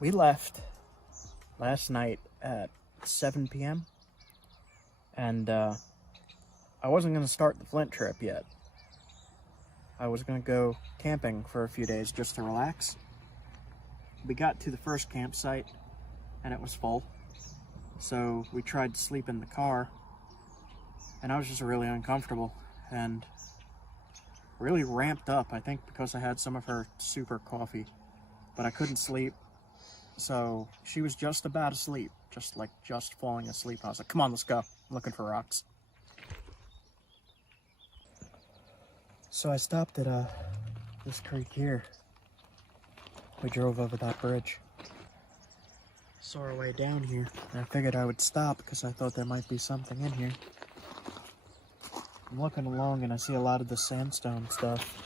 we left last night at 7 p.m. and I wasn't going to start the Flint trip yet. I was going to go camping for a few days just to relax. We got to the first campsite and it was full, so we tried to sleep in the car and I was just really uncomfortable and really ramped up, I think because I had some of her super coffee. But I couldn't sleep, so she was just about asleep, just falling asleep. I was like, come on, let's go. I'm looking for rocks. So I stopped at this creek here. We drove over that bridge. Saw our way down here, and I figured I would stop because I thought there might be something in here. I'm looking along and I see a lot of the sandstone stuff.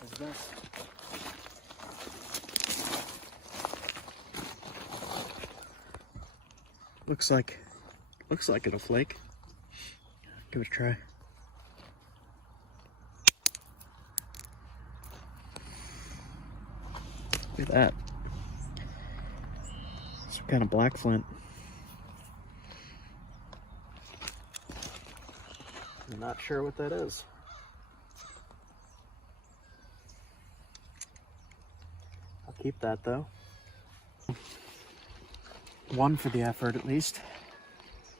What's this? Looks like it'll flake. Give it a try. Look at that. Some kind of black flint. I'm not sure what that is. I'll keep that though. One for the effort at least.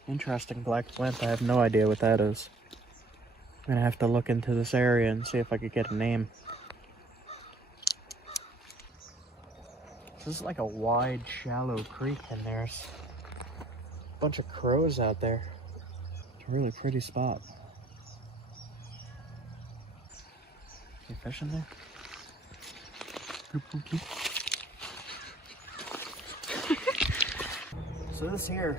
Interesting black flint. I have no idea what that is. I'm gonna have to look into this area and see if I could get a name. This is like a wide, shallow creek, and there's a bunch of crows out there. It's a really pretty spot. Any fish in there? So this here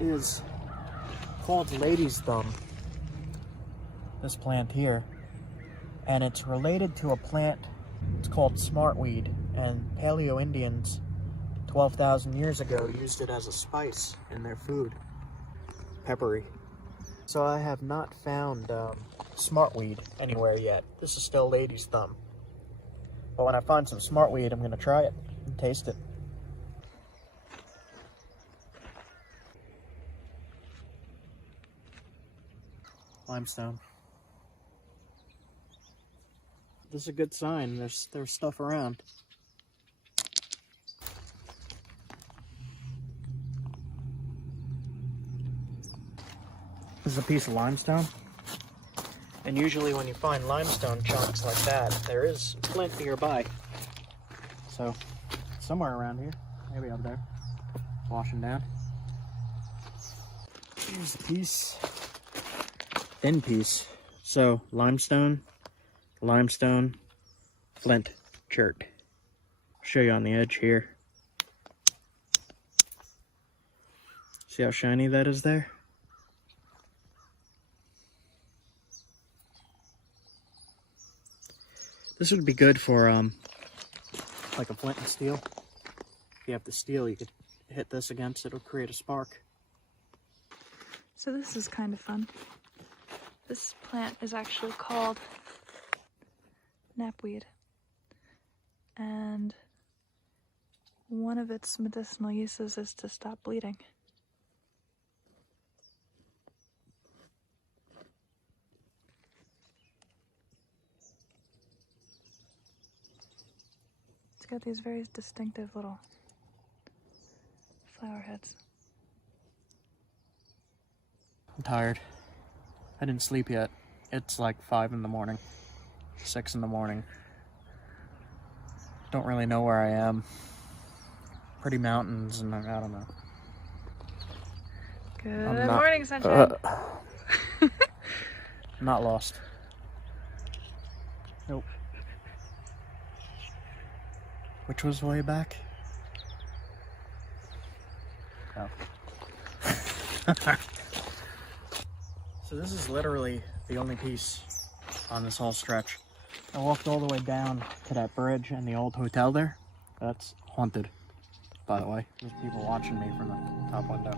is called lady's thumb, this plant here, and it's related to a plant, it's called smartweed, and Paleo Indians 12,000 years ago used it as a spice in their food, peppery. So I have not found smartweed anywhere yet. This is still lady's thumb, but when I find some smartweed, I'm gonna try it and taste it. Limestone. This is a good sign. There's stuff around. This is a piece of limestone. And usually when you find limestone chunks like that, there is flint nearby. So, somewhere around here. Maybe up there. Washing down. Here's a piece. Thin piece. So, limestone, flint, chert. I'll show you on the edge here. See how shiny that is there? This would be good for like a flint and steel. If you have the steel, you could hit this against it, it'll create a spark. So this is kind of fun. This plant is actually called knapweed, and one of its medicinal uses is to stop bleeding. It's got these very distinctive little flower heads. I'm tired. I didn't sleep yet. It's like 5 in the morning, 6 in the morning. Don't really know where I am. Pretty mountains, and I don't know. Good morning, sunshine. Not lost. Nope. Which was way back? Oh. So this is literally the only piece on this whole stretch. I walked all the way down to that bridge and the old hotel there. That's haunted, by the way. There's people watching me from the top window.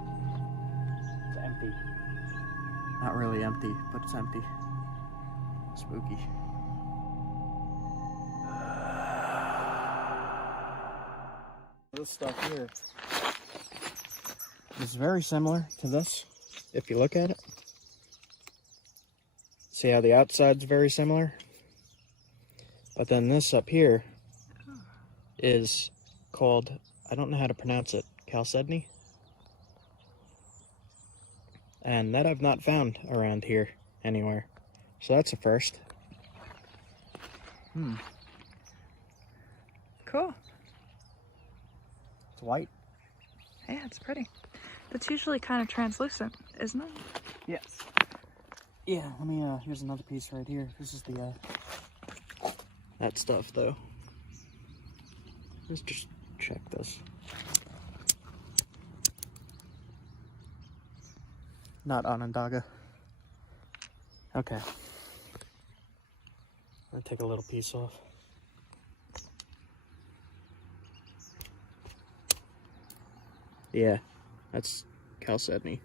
It's empty. Not really empty, but it's empty. Spooky. This stuff here is very similar to this, if you look at it. See how the outside's very similar? But then this up here is called, I don't know how to pronounce it, chalcedony. And that I've not found around here anywhere. So that's a first. Cool. It's white. Yeah, it's pretty. It's usually kind of translucent, isn't it? Yes. Yeah, let me, here's another piece right here. This is the, that stuff, though. Let's just check this. Not Onondaga. Okay. I'm gonna take a little piece off. Yeah, that's chalcedony.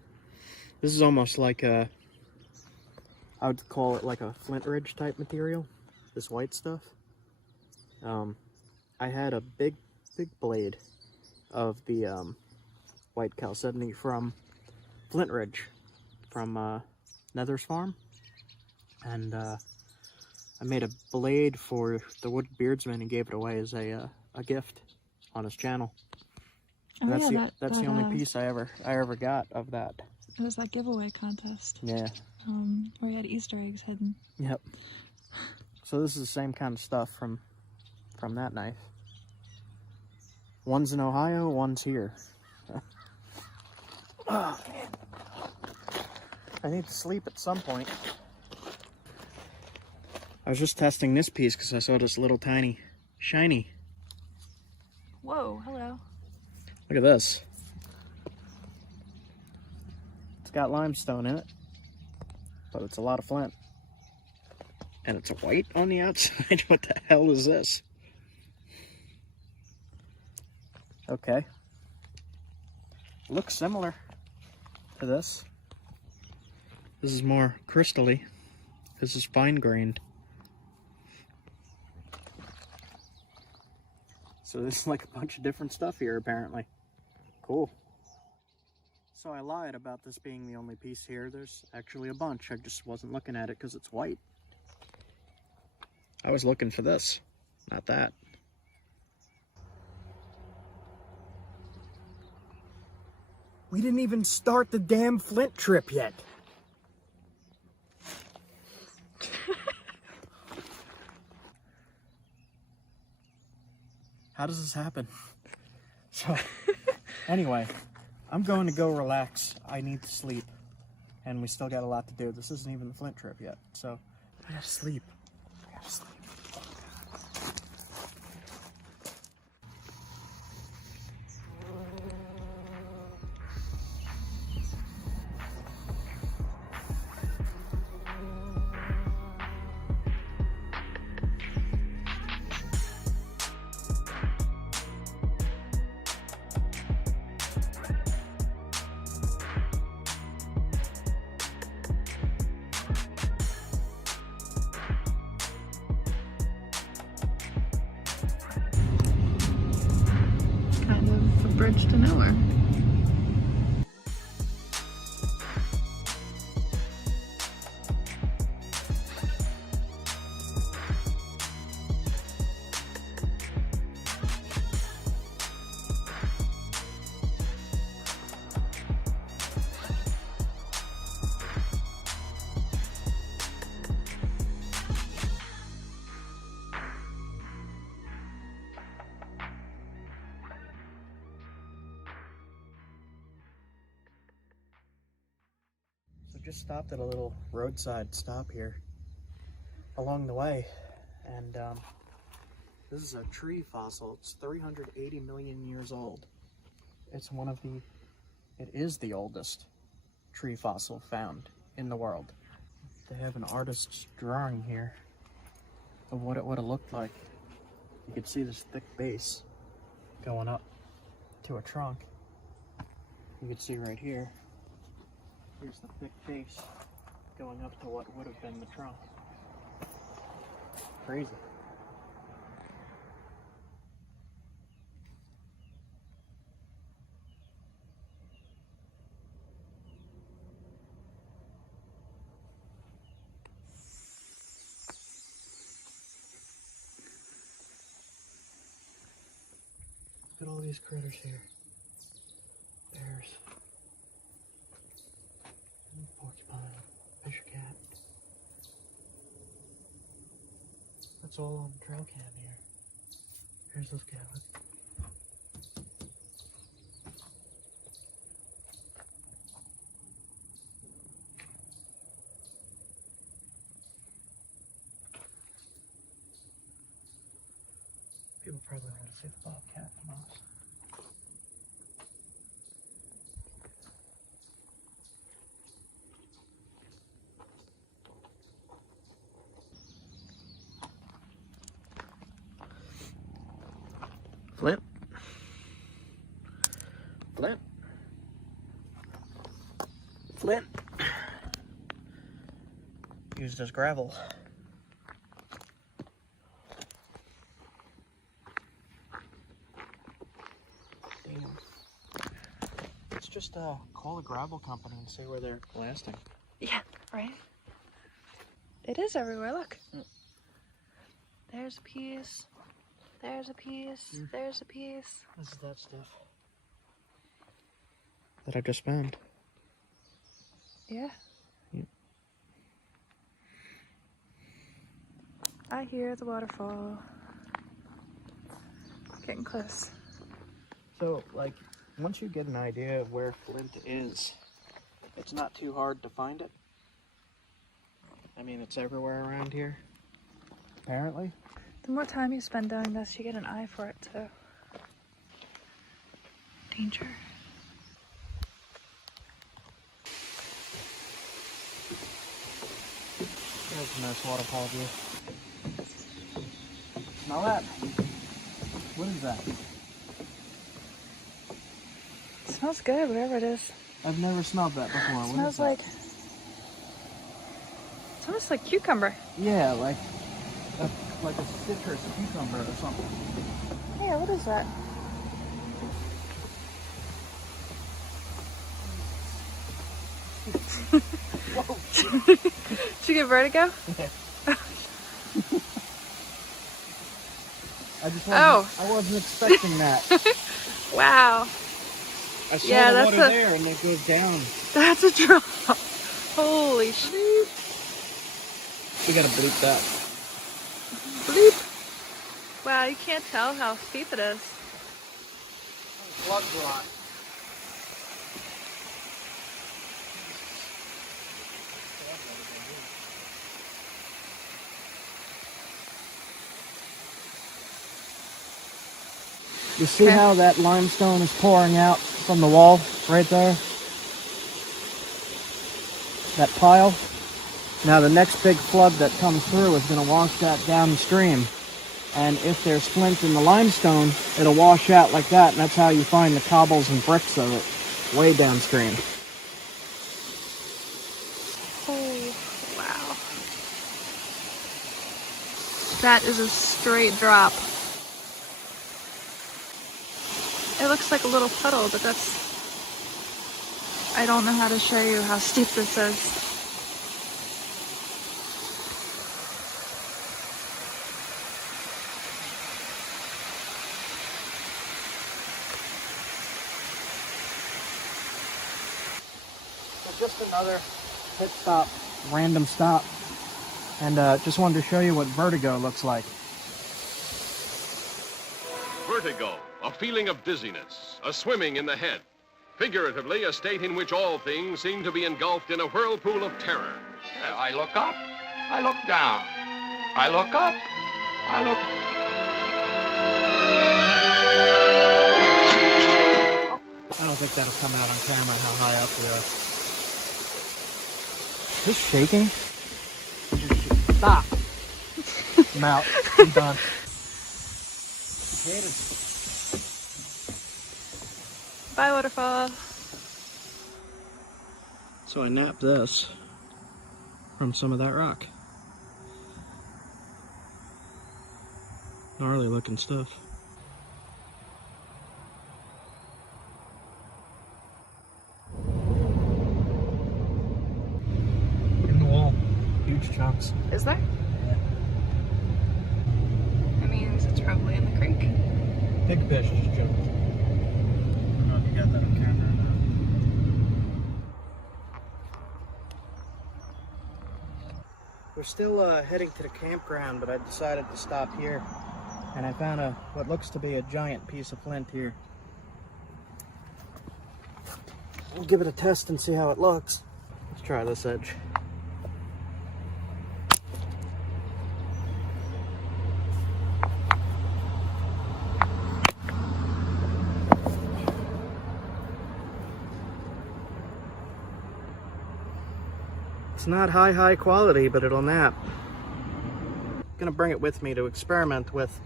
This is almost like a, I would call it like a flint ridge type material, this white stuff. I had a big blade of the white chalcedony from Flint Ridge, from Nether's farm, and I made a blade for the Wood Beardsman and gave it away as a gift on his channel. Oh, That's yeah, that's the only piece I ever got of that. It was that giveaway contest. Yeah. Where you had Easter eggs hidden. Yep. So this is the same kind of stuff from that knife. One's in Ohio, one's here. Oh, man. I need to sleep at some point. I was just testing this piece because I saw this little tiny shiny. Whoa, hello. Look at this. It's got limestone in it, but it's a lot of flint. And it's white on the outside. What the hell is this? Okay. Looks similar to this. This is more crystally. This is fine grained. So there's like a bunch of different stuff here apparently. Cool. So I lied about this being the only piece here. There's actually a bunch. I just wasn't looking at it because it's white. I was looking for this, not that. We didn't even start the damn Flint trip yet. How does this happen? So, anyway, I'm going to go relax. I need to sleep. And we still got a lot to do. This isn't even the Flint trip yet. So, I gotta sleep. I gotta sleep. Kind of a bridge to nowhere. Just stopped at a little roadside stop here along the way, and this is a tree fossil. It's 380 million years old. It is the oldest tree fossil found in the world. They have an artist's drawing here of what it would have looked like. You could see this thick base going up to a trunk. You could see right here. Here's the thick base going up to what would have been the trunk. Crazy. Look at all these critters here. Bears. Porcupine, fisher cat. That's all on the trail cam here. Here's this cat. People probably want to see the bobcat the most. Flint. Flint. Flint. Used as gravel. Let's just call the gravel company and see where they're blasting. Yeah, right? It is everywhere, look. There's a piece. There's a piece. There's a piece. This is that stuff that I just found. Yeah. Yep. I hear the waterfall. Getting close. So, like, once you get an idea of where Flint is, it's not too hard to find it. I mean, it's everywhere around here, apparently. The more time you spend doing this, you get an eye for it too. Danger. There's a nice waterfall view. Smell that? What is that? It smells good, whatever it is. I've never smelled that before. It What smells is that? like... It's almost like cucumber. Yeah, like a citrus cucumber or something. Yeah, what is that? Whoa! Did you get vertigo? I wasn't expecting that. Wow. I saw Yeah, the that's water a- there and it goes down. That's a drop. Holy shit. We gotta bleep that. Bleep. Wow, you can't tell how steep it is. Blood rot. You see how that limestone is pouring out from the wall right there? That pile? Now the next big flood that comes through is going to wash that downstream. And if there's flint in the limestone, it'll wash out like that, and that's how you find the cobbles and bricks of it, way downstream. Oh, wow. That is a straight drop. It looks like a little puddle, but that's... I don't know how to show you how steep this is. Just another pit stop, random stop, and just wanted to show you what vertigo looks like. Vertigo, a feeling of dizziness, a swimming in the head. Figuratively, a state in which all things seem to be engulfed in a whirlpool of terror. I look up, I look down, I look up, I look... I don't think that'll come out on camera how high up we are. Is this shaking? Stop! I'm out. I'm done. Bye, waterfall. So I napped this from some of that rock. Gnarly looking stuff. In the wall. Huge chunks. Is there? Yeah. That means it's probably in the creek. Big fish just jumped. I don't know if you got that on camera or not. We're still heading to the campground, but I decided to stop here. And I found what looks to be a giant piece of flint here. We'll give it a test and see how it looks. Let's try this edge. It's not high quality, but it'll nap. I'm gonna bring it with me to experiment with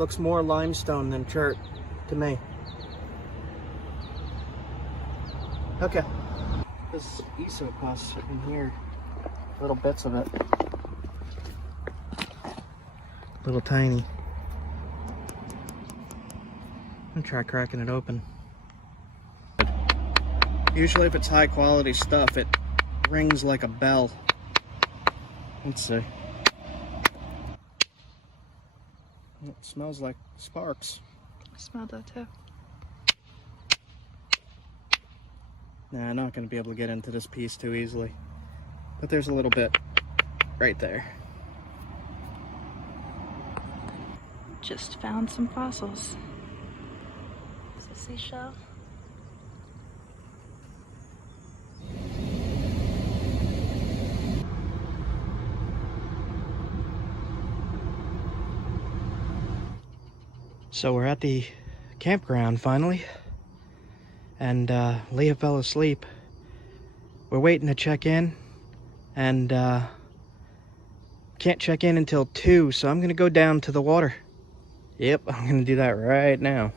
Looks more limestone than chert to me. Okay. This esopus in here, little bits of it. Little tiny. I'm gonna try cracking it open. Usually if it's high quality stuff, it rings like a bell. Let's see. It smells like sparks. I smelled that too. Nah, I'm not going to be able to get into this piece too easily. But there's a little bit right there. Just found some fossils. Is a seashell? So we're at the campground finally, and Leah fell asleep. We're waiting to check in, and can't check in until 2, so I'm gonna go down to the water. Yep, I'm gonna do that right now.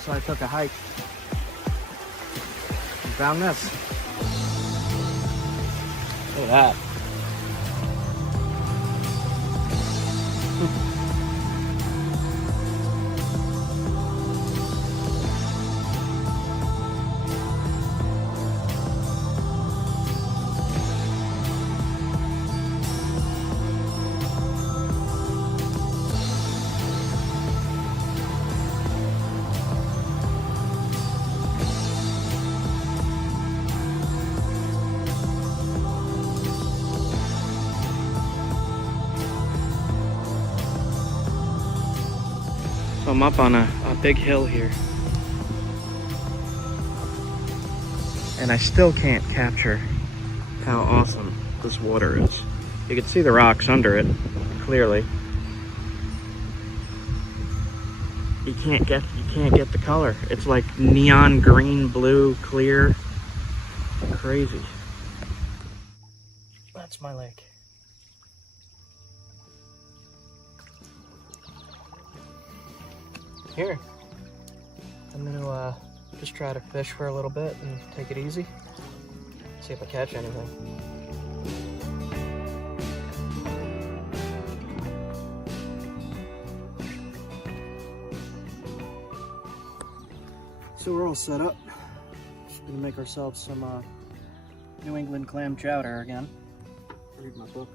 So I took a hike and found this. Look at that. So I'm up on a big hill here, and I still can't capture how awesome this water is. You can see the rocks under it clearly. You can't get the color. It's like neon green, blue, clear, crazy. That's my lake. Here, I'm gonna just try to fish for a little bit and take it easy. See if I catch anything. So we're all set up. Just gonna make ourselves some New England clam chowder again. Read my book.